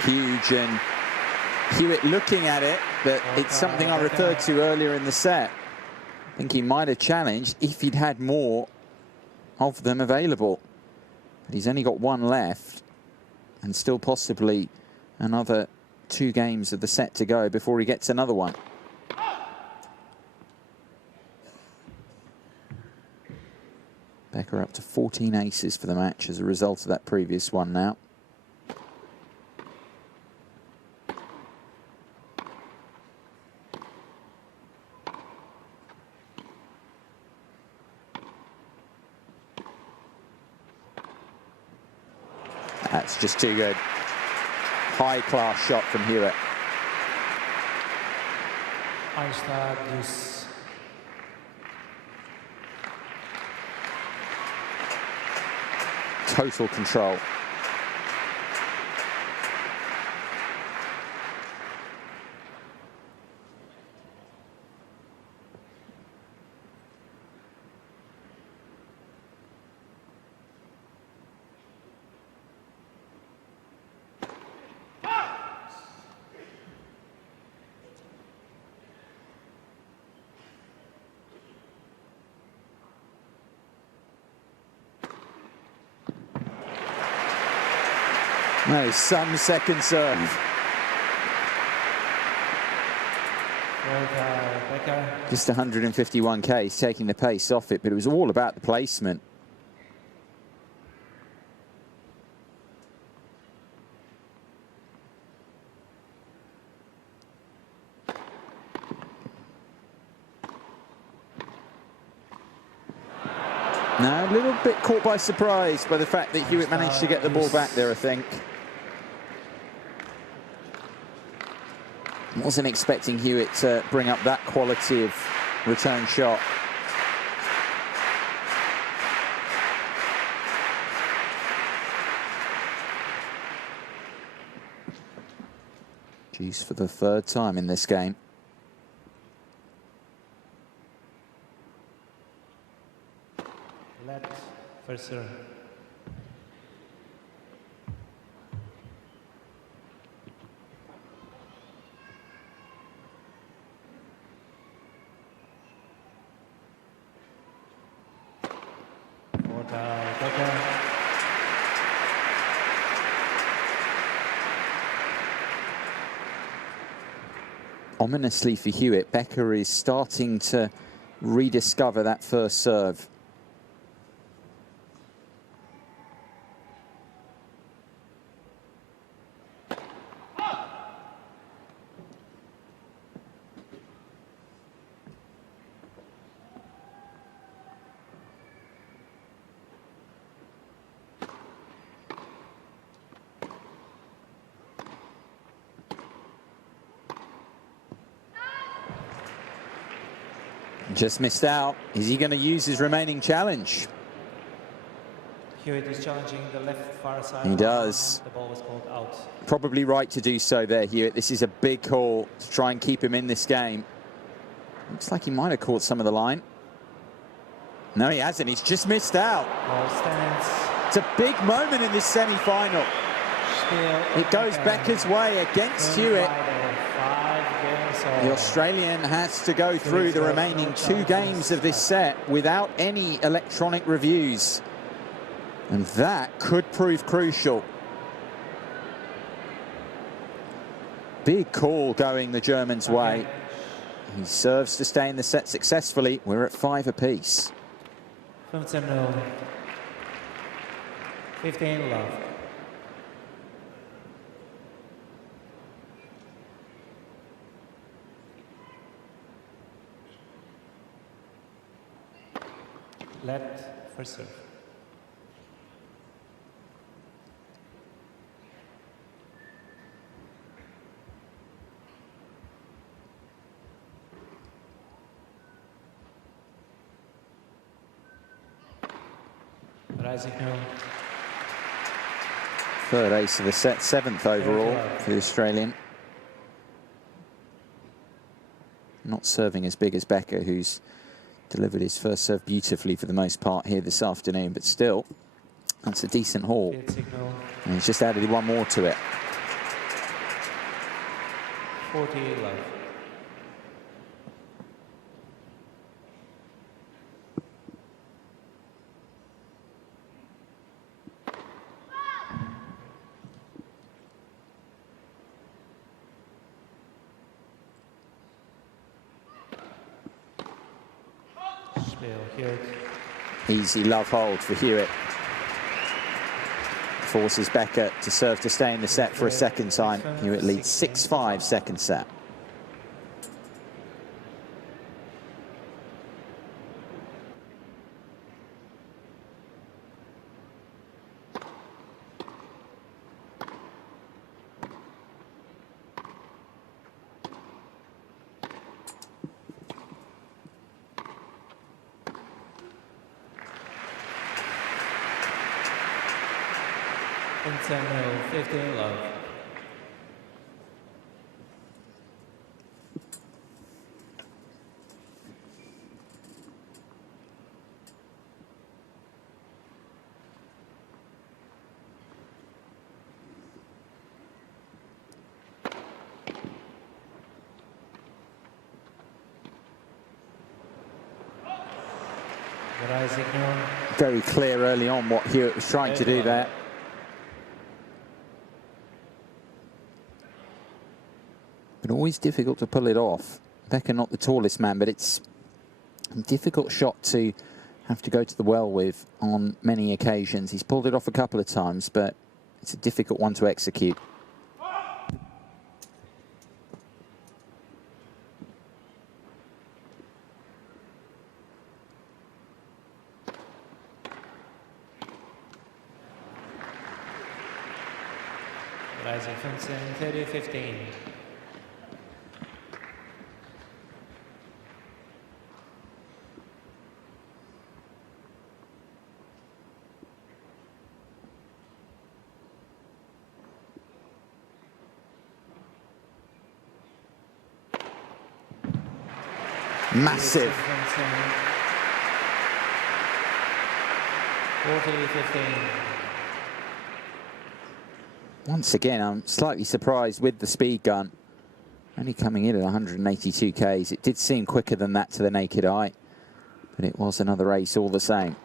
Huge, and Hewitt looking at it, but it's something I referred to earlier in the set. I think he might have challenged if he'd had more of them available. But he's only got one left, and still possibly another 2 games of the set to go before he gets another one. Becker up to 14 aces for the match as a result of that previous one now. That's just too good. High-class shot from Hewitt. Total control. No, some second serve. Just 151k, he's taking the pace off it, but it was all about the placement. No, a little bit caught by surprise by the fact that Hewitt managed to get the ball back there, I think. Wasn't expecting Hewitt to bring up that quality of return shot. Juice for the 3rd time in this game. Let first serve. Becker. Ominously for Hewitt, Becker is starting to rediscover that first serve. Just missed out. Is he going to use his remaining challenge? Hewitt is challenging the left far side. He does. The ball was called out. Probably right to do so there, Hewitt. This is a big call to try and keep him in this game. Looks like he might have caught some of the line. No, he hasn't. He's just missed out. Ball stands. It's a big moment in this semi-final. It goes Becker's way against Hewitt. The Australian has to go through the remaining 2 games of this set without any electronic reviews. And that could prove crucial. Big call going the German's way. He serves to stay in the set successfully. We're at 5 apiece. 15-0. 15 love. Left for serve. Rising no. 3rd ace of the set, 7th overall for the Australian. Not serving as big as Becker, who's delivered his first serve beautifully for the most part here this afternoon, but still, that's a decent haul. And he's just added 1 more to it. 48 love. Easy love hold for Hewitt. Forces Becker to serve to stay in the set for a second time. Hewitt leads 6-5 second set. Internal 15 love. Very clear early on what Hewitt was trying to do there. But always difficult to pull it off. Becker not the tallest man, but it's a difficult shot to have to go to the well with on many occasions. He's pulled it off a couple of times, but it's a difficult one to execute. Rising Finson 30-15. Massive. 40-15. Once again, I'm slightly surprised with the speed gun. Only coming in at 182 Ks. It did seem quicker than that to the naked eye, but it was another ace all the same.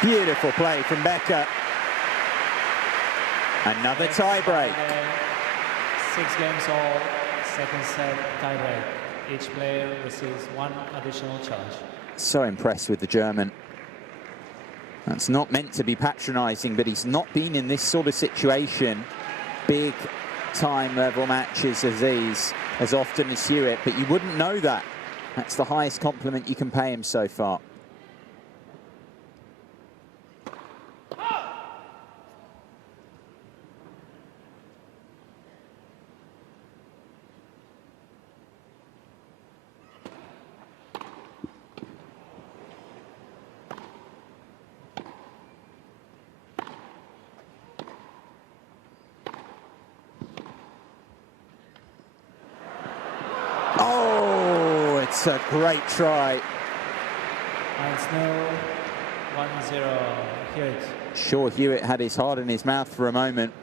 Beautiful play from Becker. Another tie break. 6 games all, second set tie break. Each player receives 1 additional charge. So impressed with the German. That's not meant to be patronising, but he's not been in this sort of situation, big time level matches as these, as often as Hewitt, but you wouldn't know that. That's the highest compliment you can pay him so far. That's a great try. 1-0, 1-0, Hewitt. Sure, Hewitt had his heart in his mouth for a moment.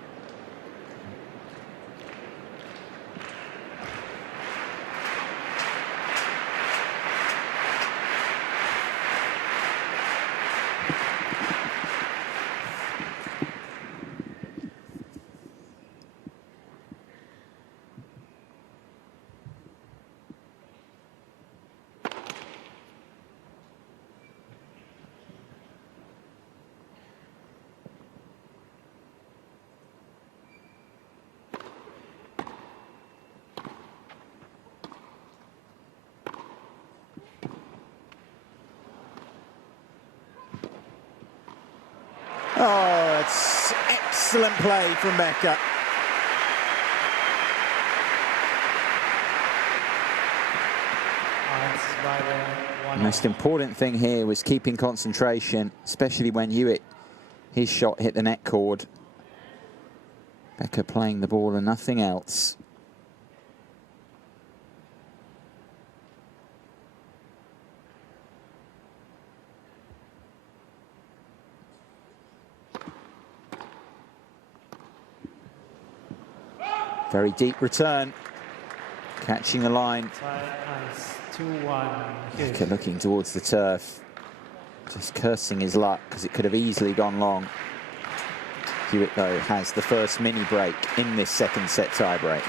Oh, it's excellent play from Becker. The most important thing here was keeping concentration, especially when Hewitt, his shot hit the net cord. Becker playing the ball and nothing else. Very deep return, catching the line. 2-1. Becker looking towards the turf, just cursing his luck because it could have easily gone long. Hewitt, though, has the first mini break in this second set tie break.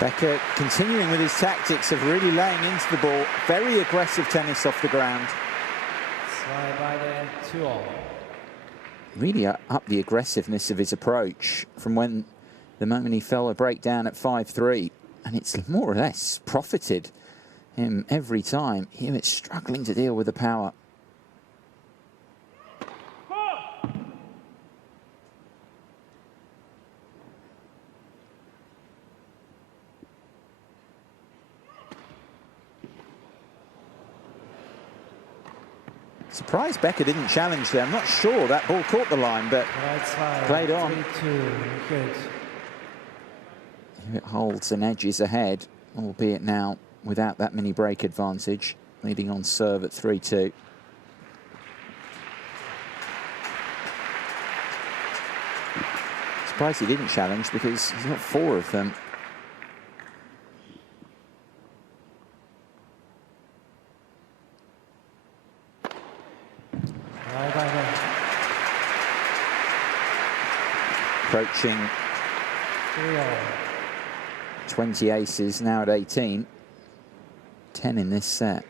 Becker continuing with his tactics of really laying into the ball. Very aggressive tennis off the ground. Really up the aggressiveness of his approach from when the moment he fell a breakdown at 5-3. And it's more or less profited him every time. Hewitt struggling to deal with the power. Surprised Becker didn't challenge there. I'm not sure that ball caught the line, but played on. It holds and edges ahead, albeit now without that mini break advantage, leading on serve at 3-2. Surprised he didn't challenge because he's got 4 of them. Approaching 20 aces, now at 18. 10 in this set.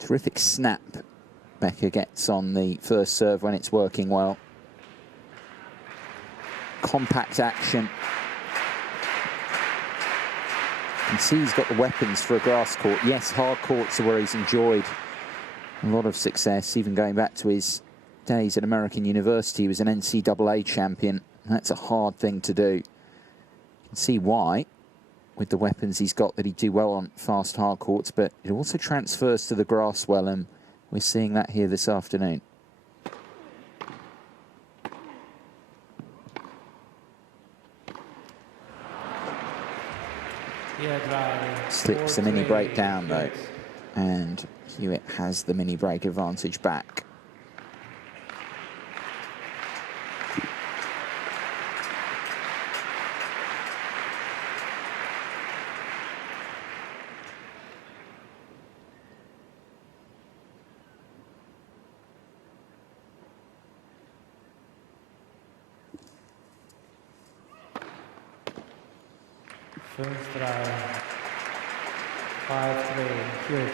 Terrific snap Becker gets on the first serve when it's working well. Compact action. You can see he's got the weapons for a grass court. Yes, hard courts are where he's enjoyed a lot of success, even going back to his days at American University. He was an NCAA champion. That's a hard thing to do. You can see why, with the weapons he's got, that he'd do well on fast hard courts, but it also transfers to the grass well, and we're seeing that here this afternoon. Slips the mini break down though, and Hewitt has the mini break advantage back. 5-3. 5-3. Hewitt.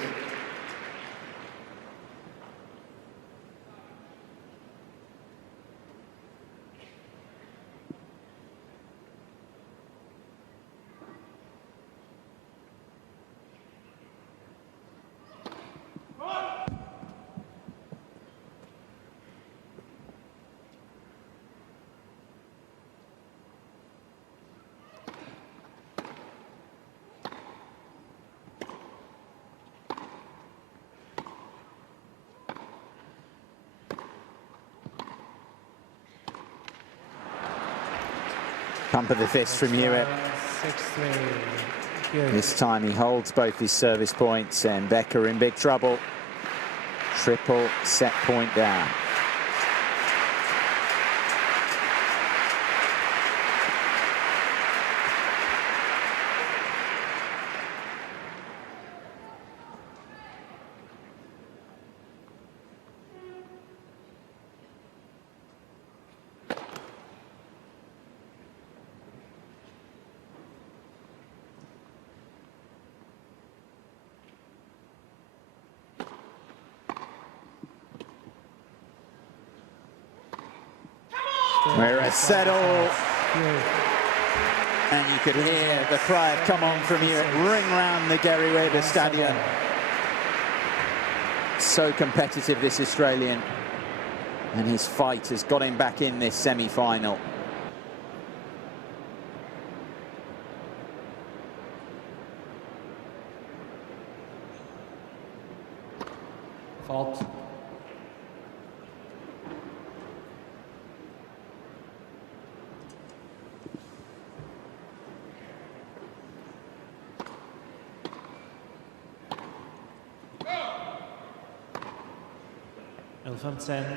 Pump of the fist from Hewitt. 6-3. This time he holds both his service points, and Becker in big trouble. Triple set point down. We're a settle, and you could hear the cry of "come on" from Hewitt ring round the Gary Weber Stadium. So competitive, this Australian, and his fight has got him back in this semi-final. Fault.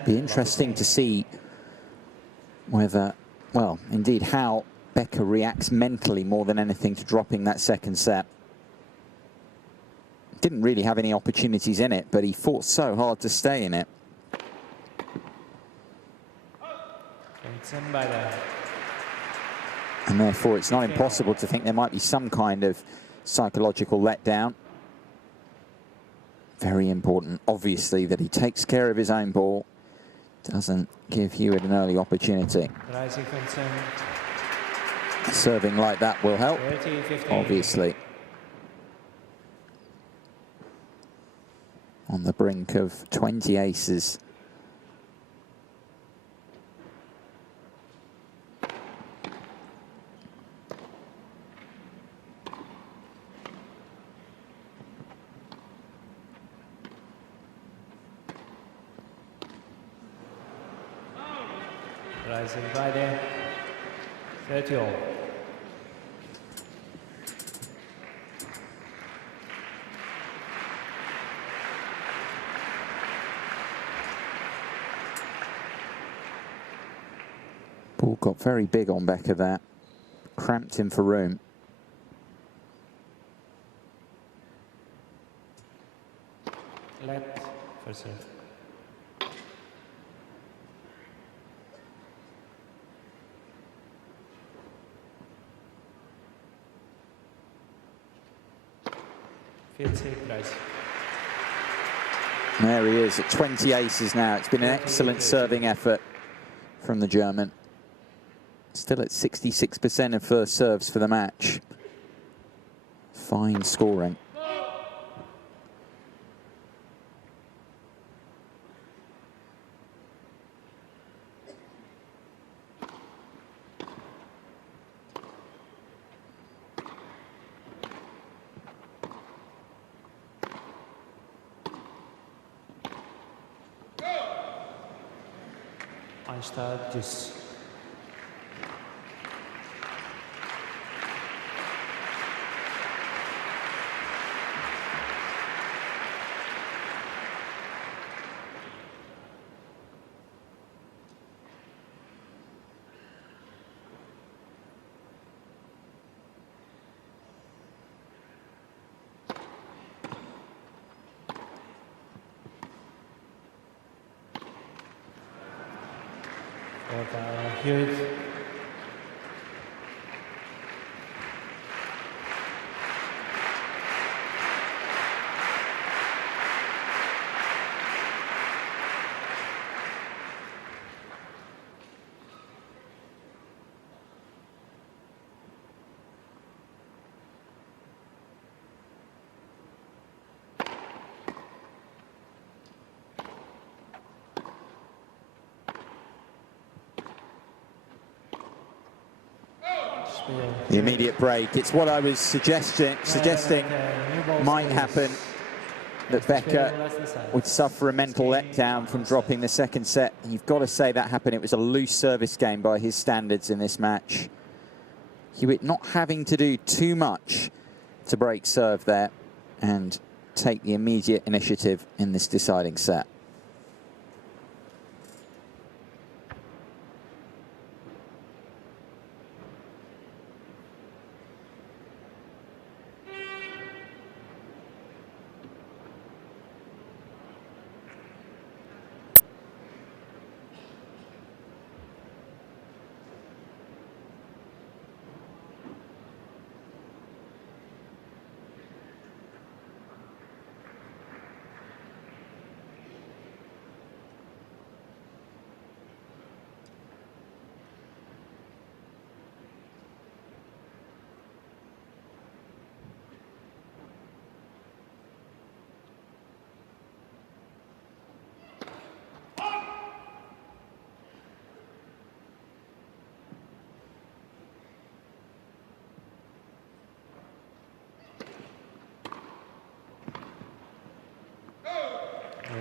Be interesting to see whether, well, indeed, how Becker reacts mentally more than anything to dropping that second set. Didn't really have any opportunities in it, but he fought so hard to stay in it. And therefore, it's not impossible to think there might be some kind of psychological letdown. Very important, obviously, that he takes care of his own ball, doesn't give Hewitt an early opportunity. Serving like that will help, obviously. On the brink of 20 aces. Rising by there. 30 all. Ball got very big on Becker there. Cramped him for room. Left for serve. There he is at 20 aces now. It's been an excellent serving effort from the German. Still at 66% of first serves for the match. Fine scoring. Just Hewitt. The immediate break. It's what I was suggesting might happen, that Becker would suffer a mental letdown from dropping the second set. And you've got to say that happened. It was a loose service game by his standards in this match. Hewitt not having to do too much to break serve there and take the immediate initiative in this deciding set.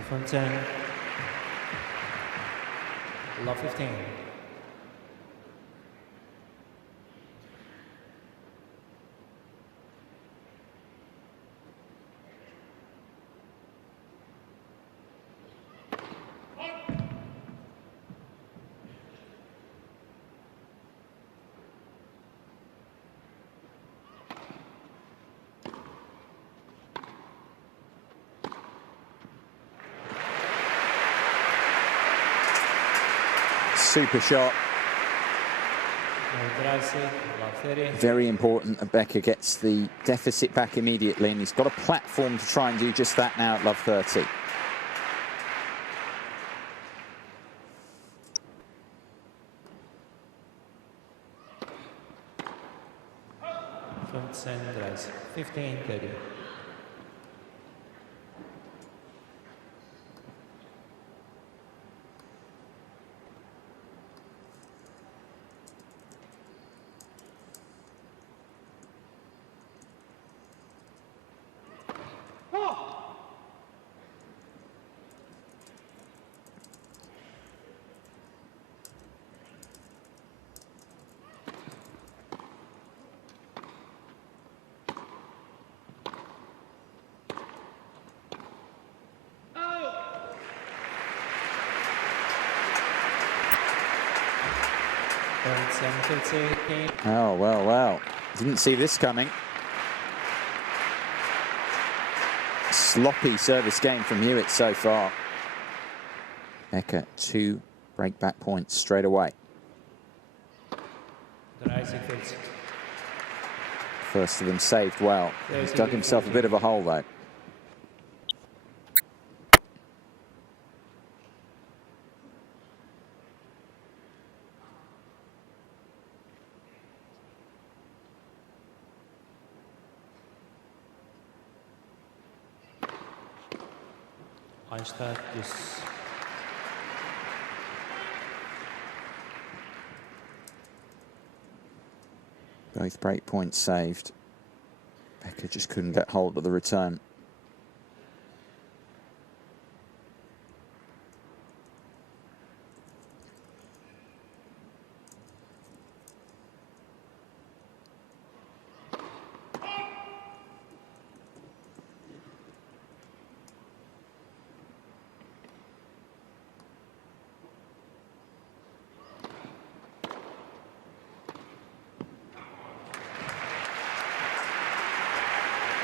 From 10, love 15. Super shot. Very important that Becker gets the deficit back immediately, and he's got a platform to try and do just that now at love 30. From 10, 15, 30. Oh, well, well. Didn't see this coming. Sloppy service game from Hewitt so far. Becker, 2 break-back points straight away. First of them saved well. He's dug himself a bit of a hole, though. Both break points saved. Becker just couldn't get hold of the return.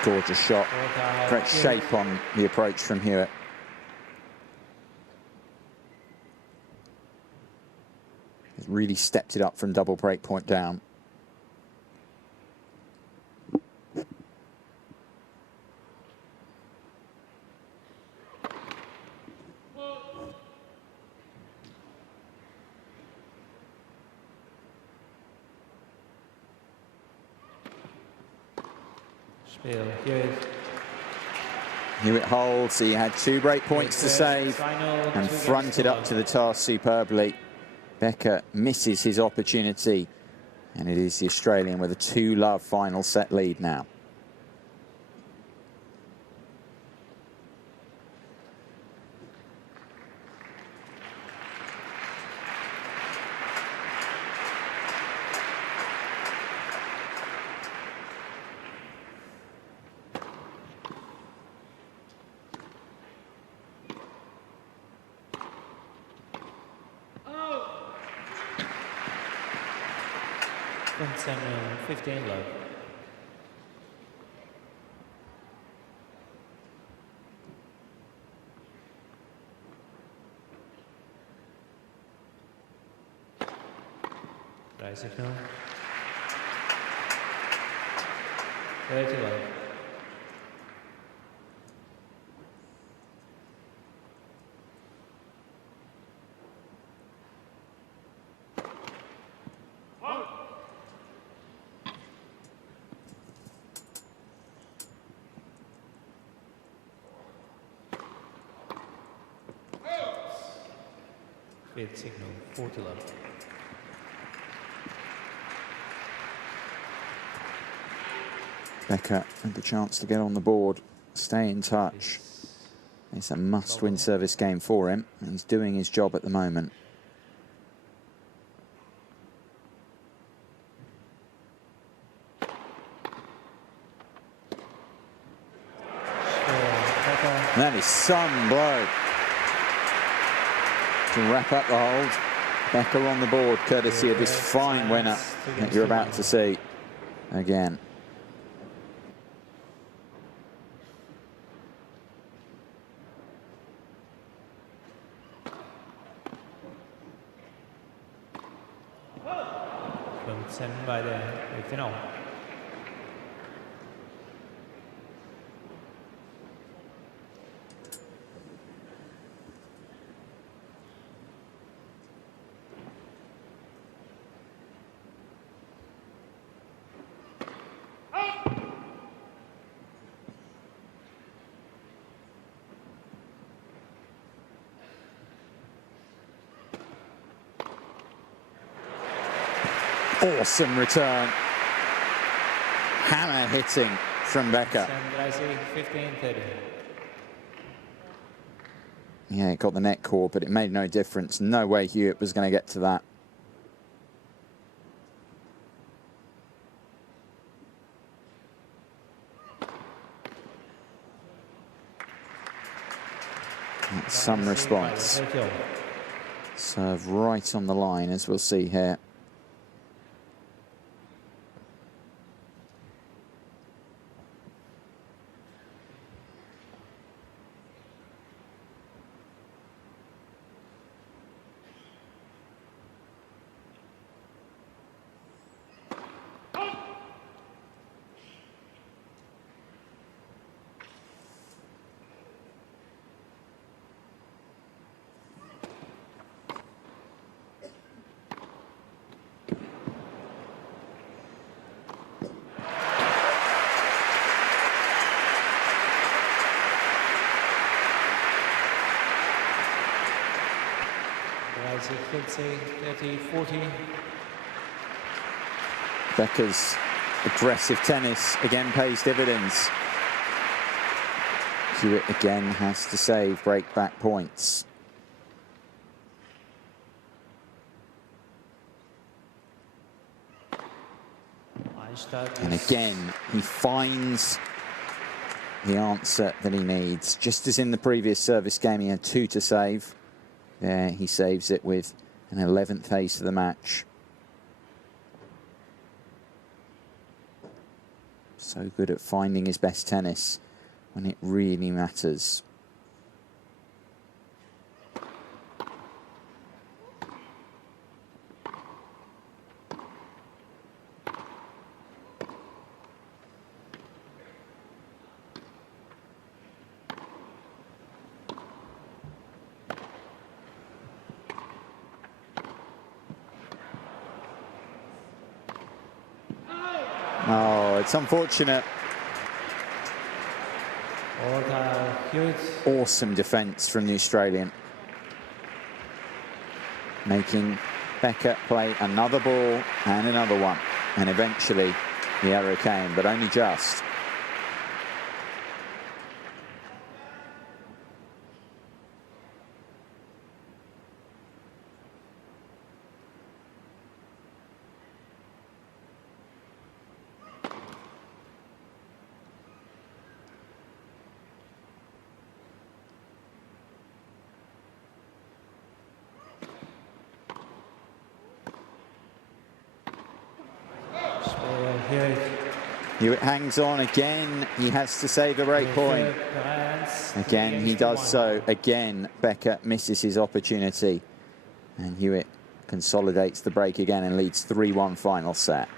Gorgeous shot. Great shape on the approach from Hewitt. He's really stepped it up from double break point down. Hewitt holds. He had 2 break points to save and fronted up to the task superbly. Becker misses his opportunity And it is the Australian with a 2-love final set lead now. And 15 love. Right signal. 30 love. With signal 40 love. Becker had the chance to get on the board, stay in touch. It's a must-win service game for him. He's doing his job at the moment. That is some blow to wrap up the hold. Becker on the board, courtesy of this fine winner that you're about to see again. Sent by the final. Awesome return. Hammer hitting from Becker. 15-30. Yeah, it got the net cord, but it made no difference. No way Hewitt was going to get to that. That's some response. Serve right on the line, as we'll see here. Say 30-40. Becker's aggressive tennis again pays dividends. Hewitt again has to save break-back points. And again, he finds the answer that he needs. Just as in the previous service game, he had 2 to save. There, he saves it with an 11th ace of the match. So good at finding his best tennis when it really matters. Oh, it's unfortunate. Awesome defence from the Australian. Making Becker play another ball and another one. And eventually the error came, but only just. Hewitt hangs on again. He has to save a break point. Again, he does so. Again, Becker misses his opportunity. And Hewitt consolidates the break again and leads 3-1 final set.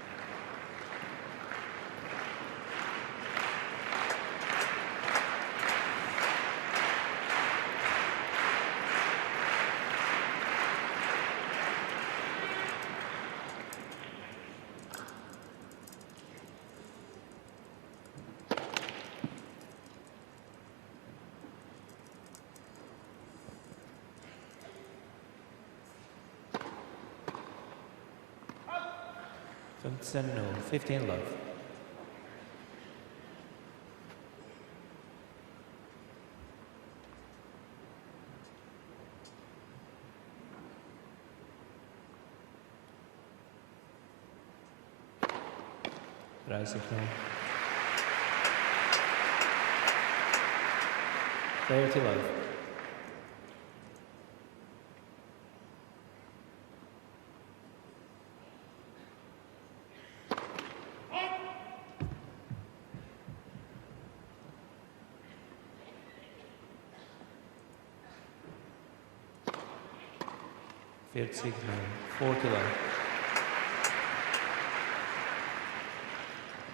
No, 15 love. Rising now. 30 love. Signal, 40 love.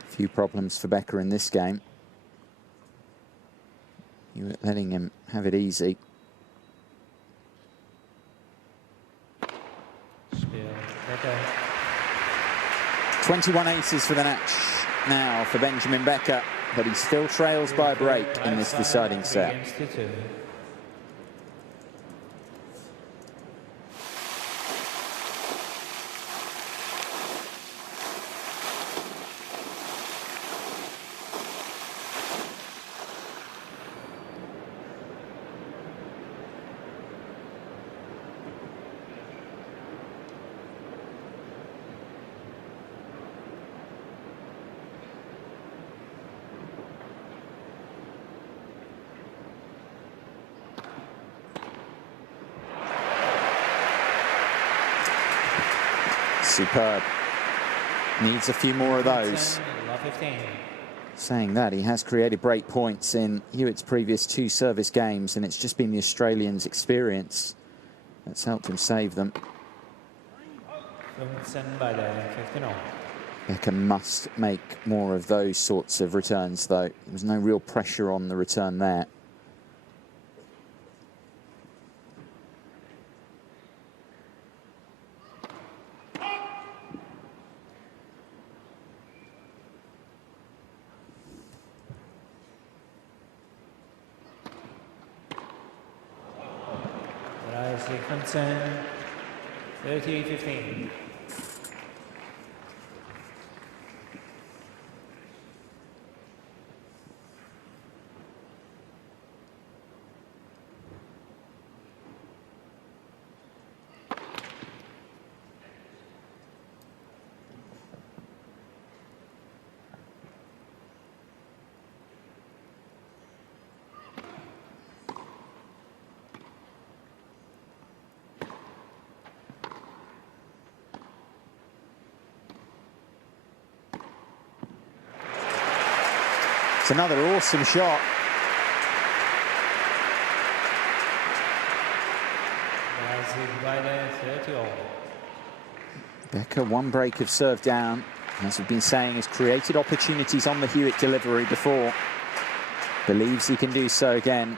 Few problems for Becker in this game. You were letting him have it easy. 21 aces for the match now for Benjamin Becker, but he still trails by a break in this deciding set. Superb. Needs a few more of those. Saying that, he has created break points in Hewitt's previous 2 service games, and it's just been the Australians' experience that's helped him save them. Becker must make more of those sorts of returns, though. There was no real pressure on the return there. Rising 30-15. It's another awesome shot. Becker, one break of serve down. As we've been saying, has created opportunities on the Hewitt delivery before. Believes he can do so again.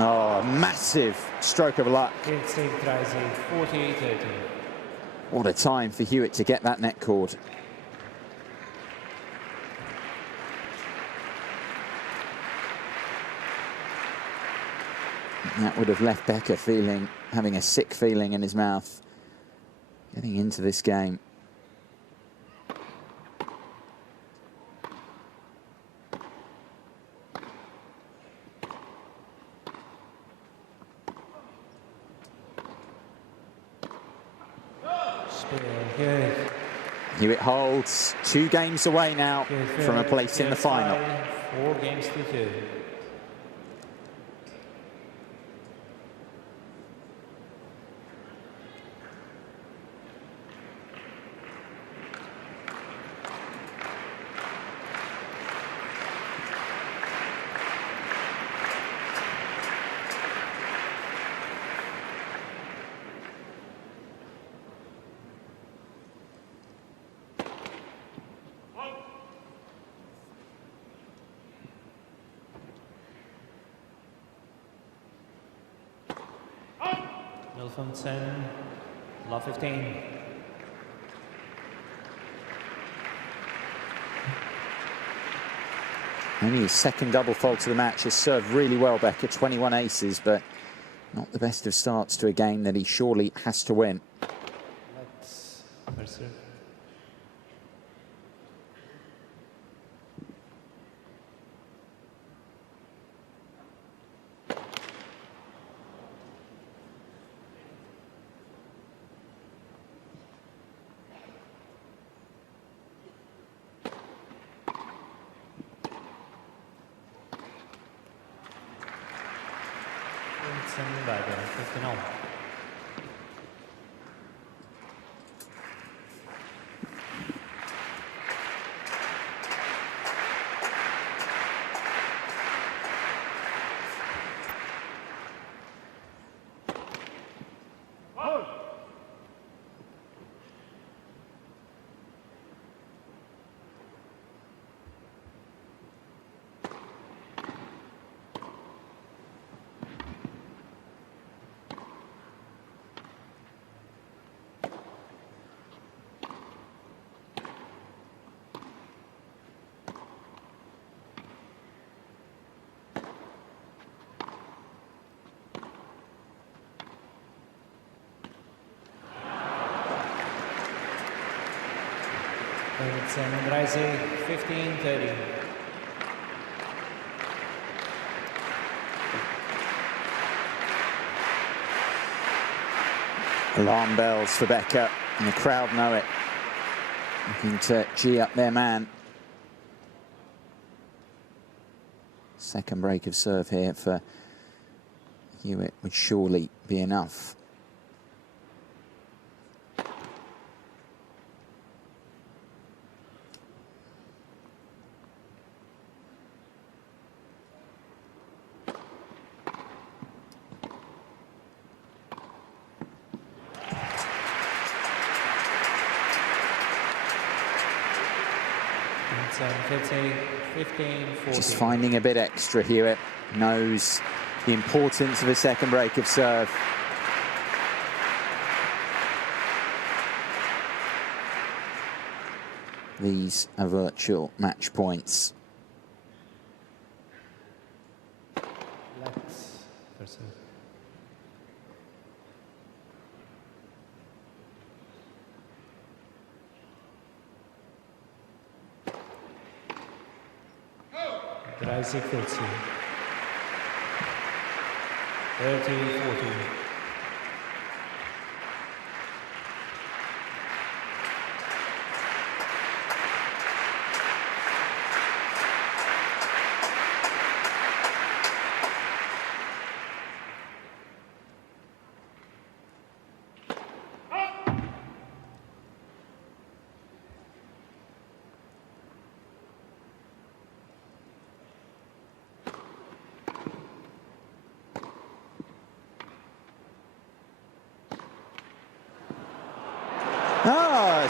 Oh, massive stroke of luck. What a time for Hewitt to get that net cord. That would have left Becker having a sick feeling in his mouth getting into this game. Hewitt holds 2 games away now from a place in the final. 4 games to 2. Milfonsen, love 15. Only his second double fault of the match. Has served really well, Becker. 21 aces, but not the best of starts to a game that he surely has to win. Let's pursue. Becker, 15 all. It's 15-30. Alarm bells for Becker, and the crowd know it. Looking to gee up their man. Second break of serve here for Hewitt would surely be enough. Just finding a bit extra. Hewitt knows the importance of a second break of serve. These are virtual match points. Let's pursue. Dreißig 40. 30-40.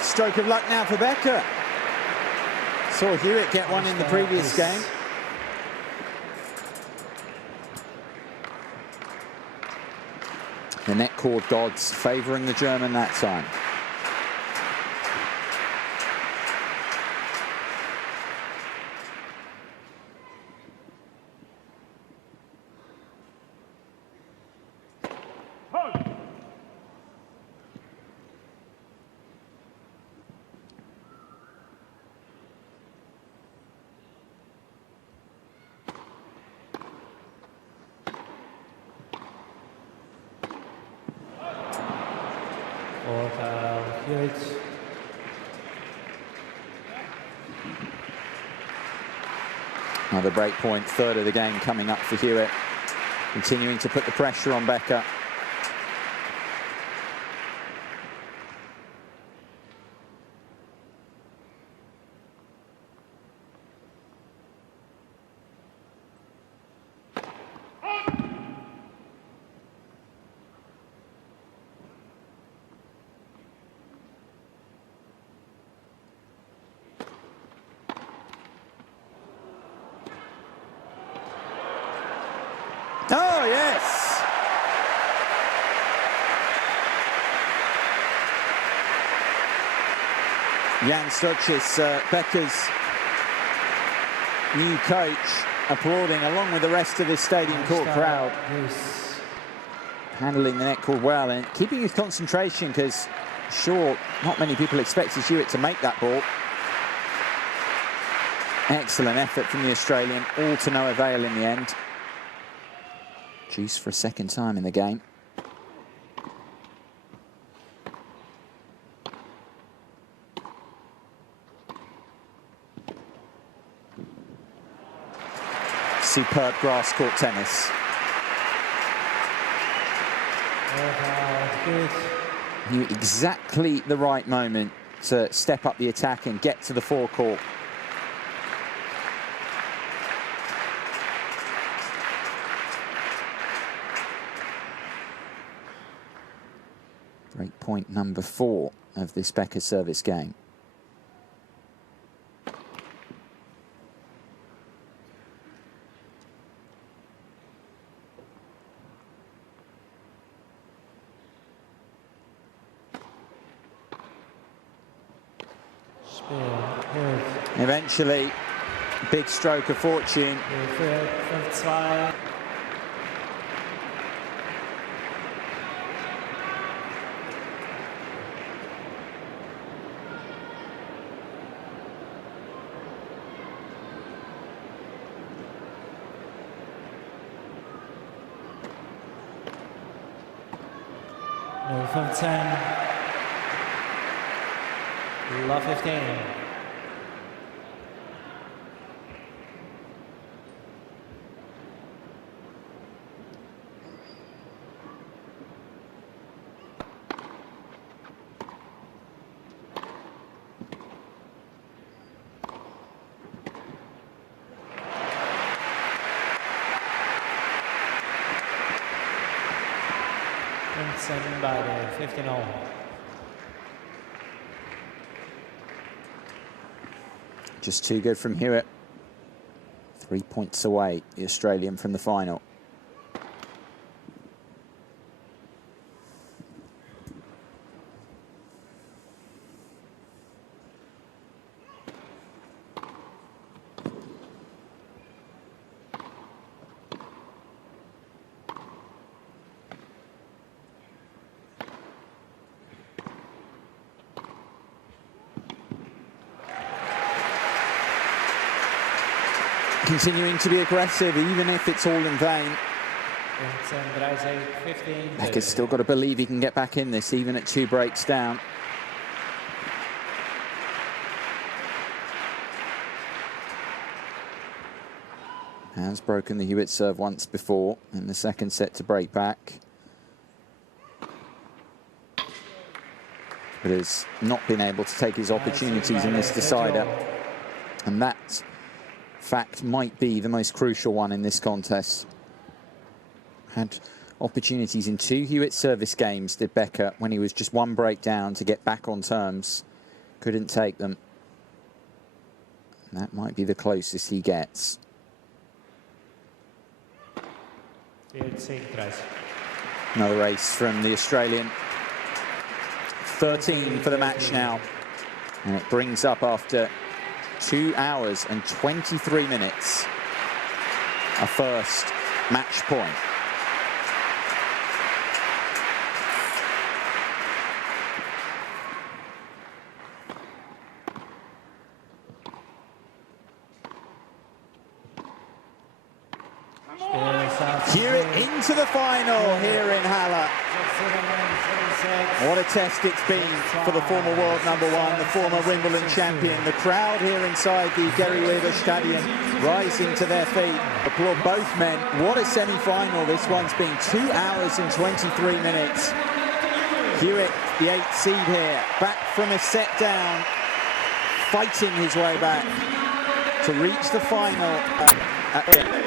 Stroke of luck now for Becker. Saw Hewitt get one in the previous game. The net cord gods favouring the German that time. Vorteil Hewitt. Another break point, third of the game coming up for Hewitt. Continuing to put the pressure on Becker. Oh, yes! Jan Stochis, Becker's new coach, applauding along with the rest of this Stadium Court crowd. Handling the net cord well and keeping his concentration because, sure, not many people expected Hewitt to make that ball. Excellent effort from the Australian, all to no avail in the end. Juice for a second time in the game. Superb grass court tennis. Knew exactly the right moment to step up the attack and get to the forecourt. Break point number 4 of this Becker service game. Eventually, big stroke of fortune. From 10. Love 15. By the 15-0. Just too good from Hewitt. 3 points away, the Australian from the final. Continuing to be aggressive, even if it's all in vain. Becker's still got to believe he can get back in this, even at 2 breaks down. Has broken the Hewitt serve once before in the second set to break back. But has not been able to take his opportunities in this decider. And that fact might be the most crucial one in this contest. Had opportunities in 2 Hewitt service games, did Becker, when he was just 1 break down to get back on terms. Couldn't take them. And that might be the closest he gets. Another ace from the Australian. 13 for the match now. And it brings up after 2 hours and 23 minutes a first match point. Hewitt in into the final here in Halle. What a test it's been for the former world #1, the former Wimbledon champion. The crowd here inside the Gary Weber Stadium rising to their feet. Applaud both men. What a semi-final this one's been. 2 hours and 23 minutes. Hewitt, the 8th seed here, back from a set down, fighting his way back to reach the final at the end.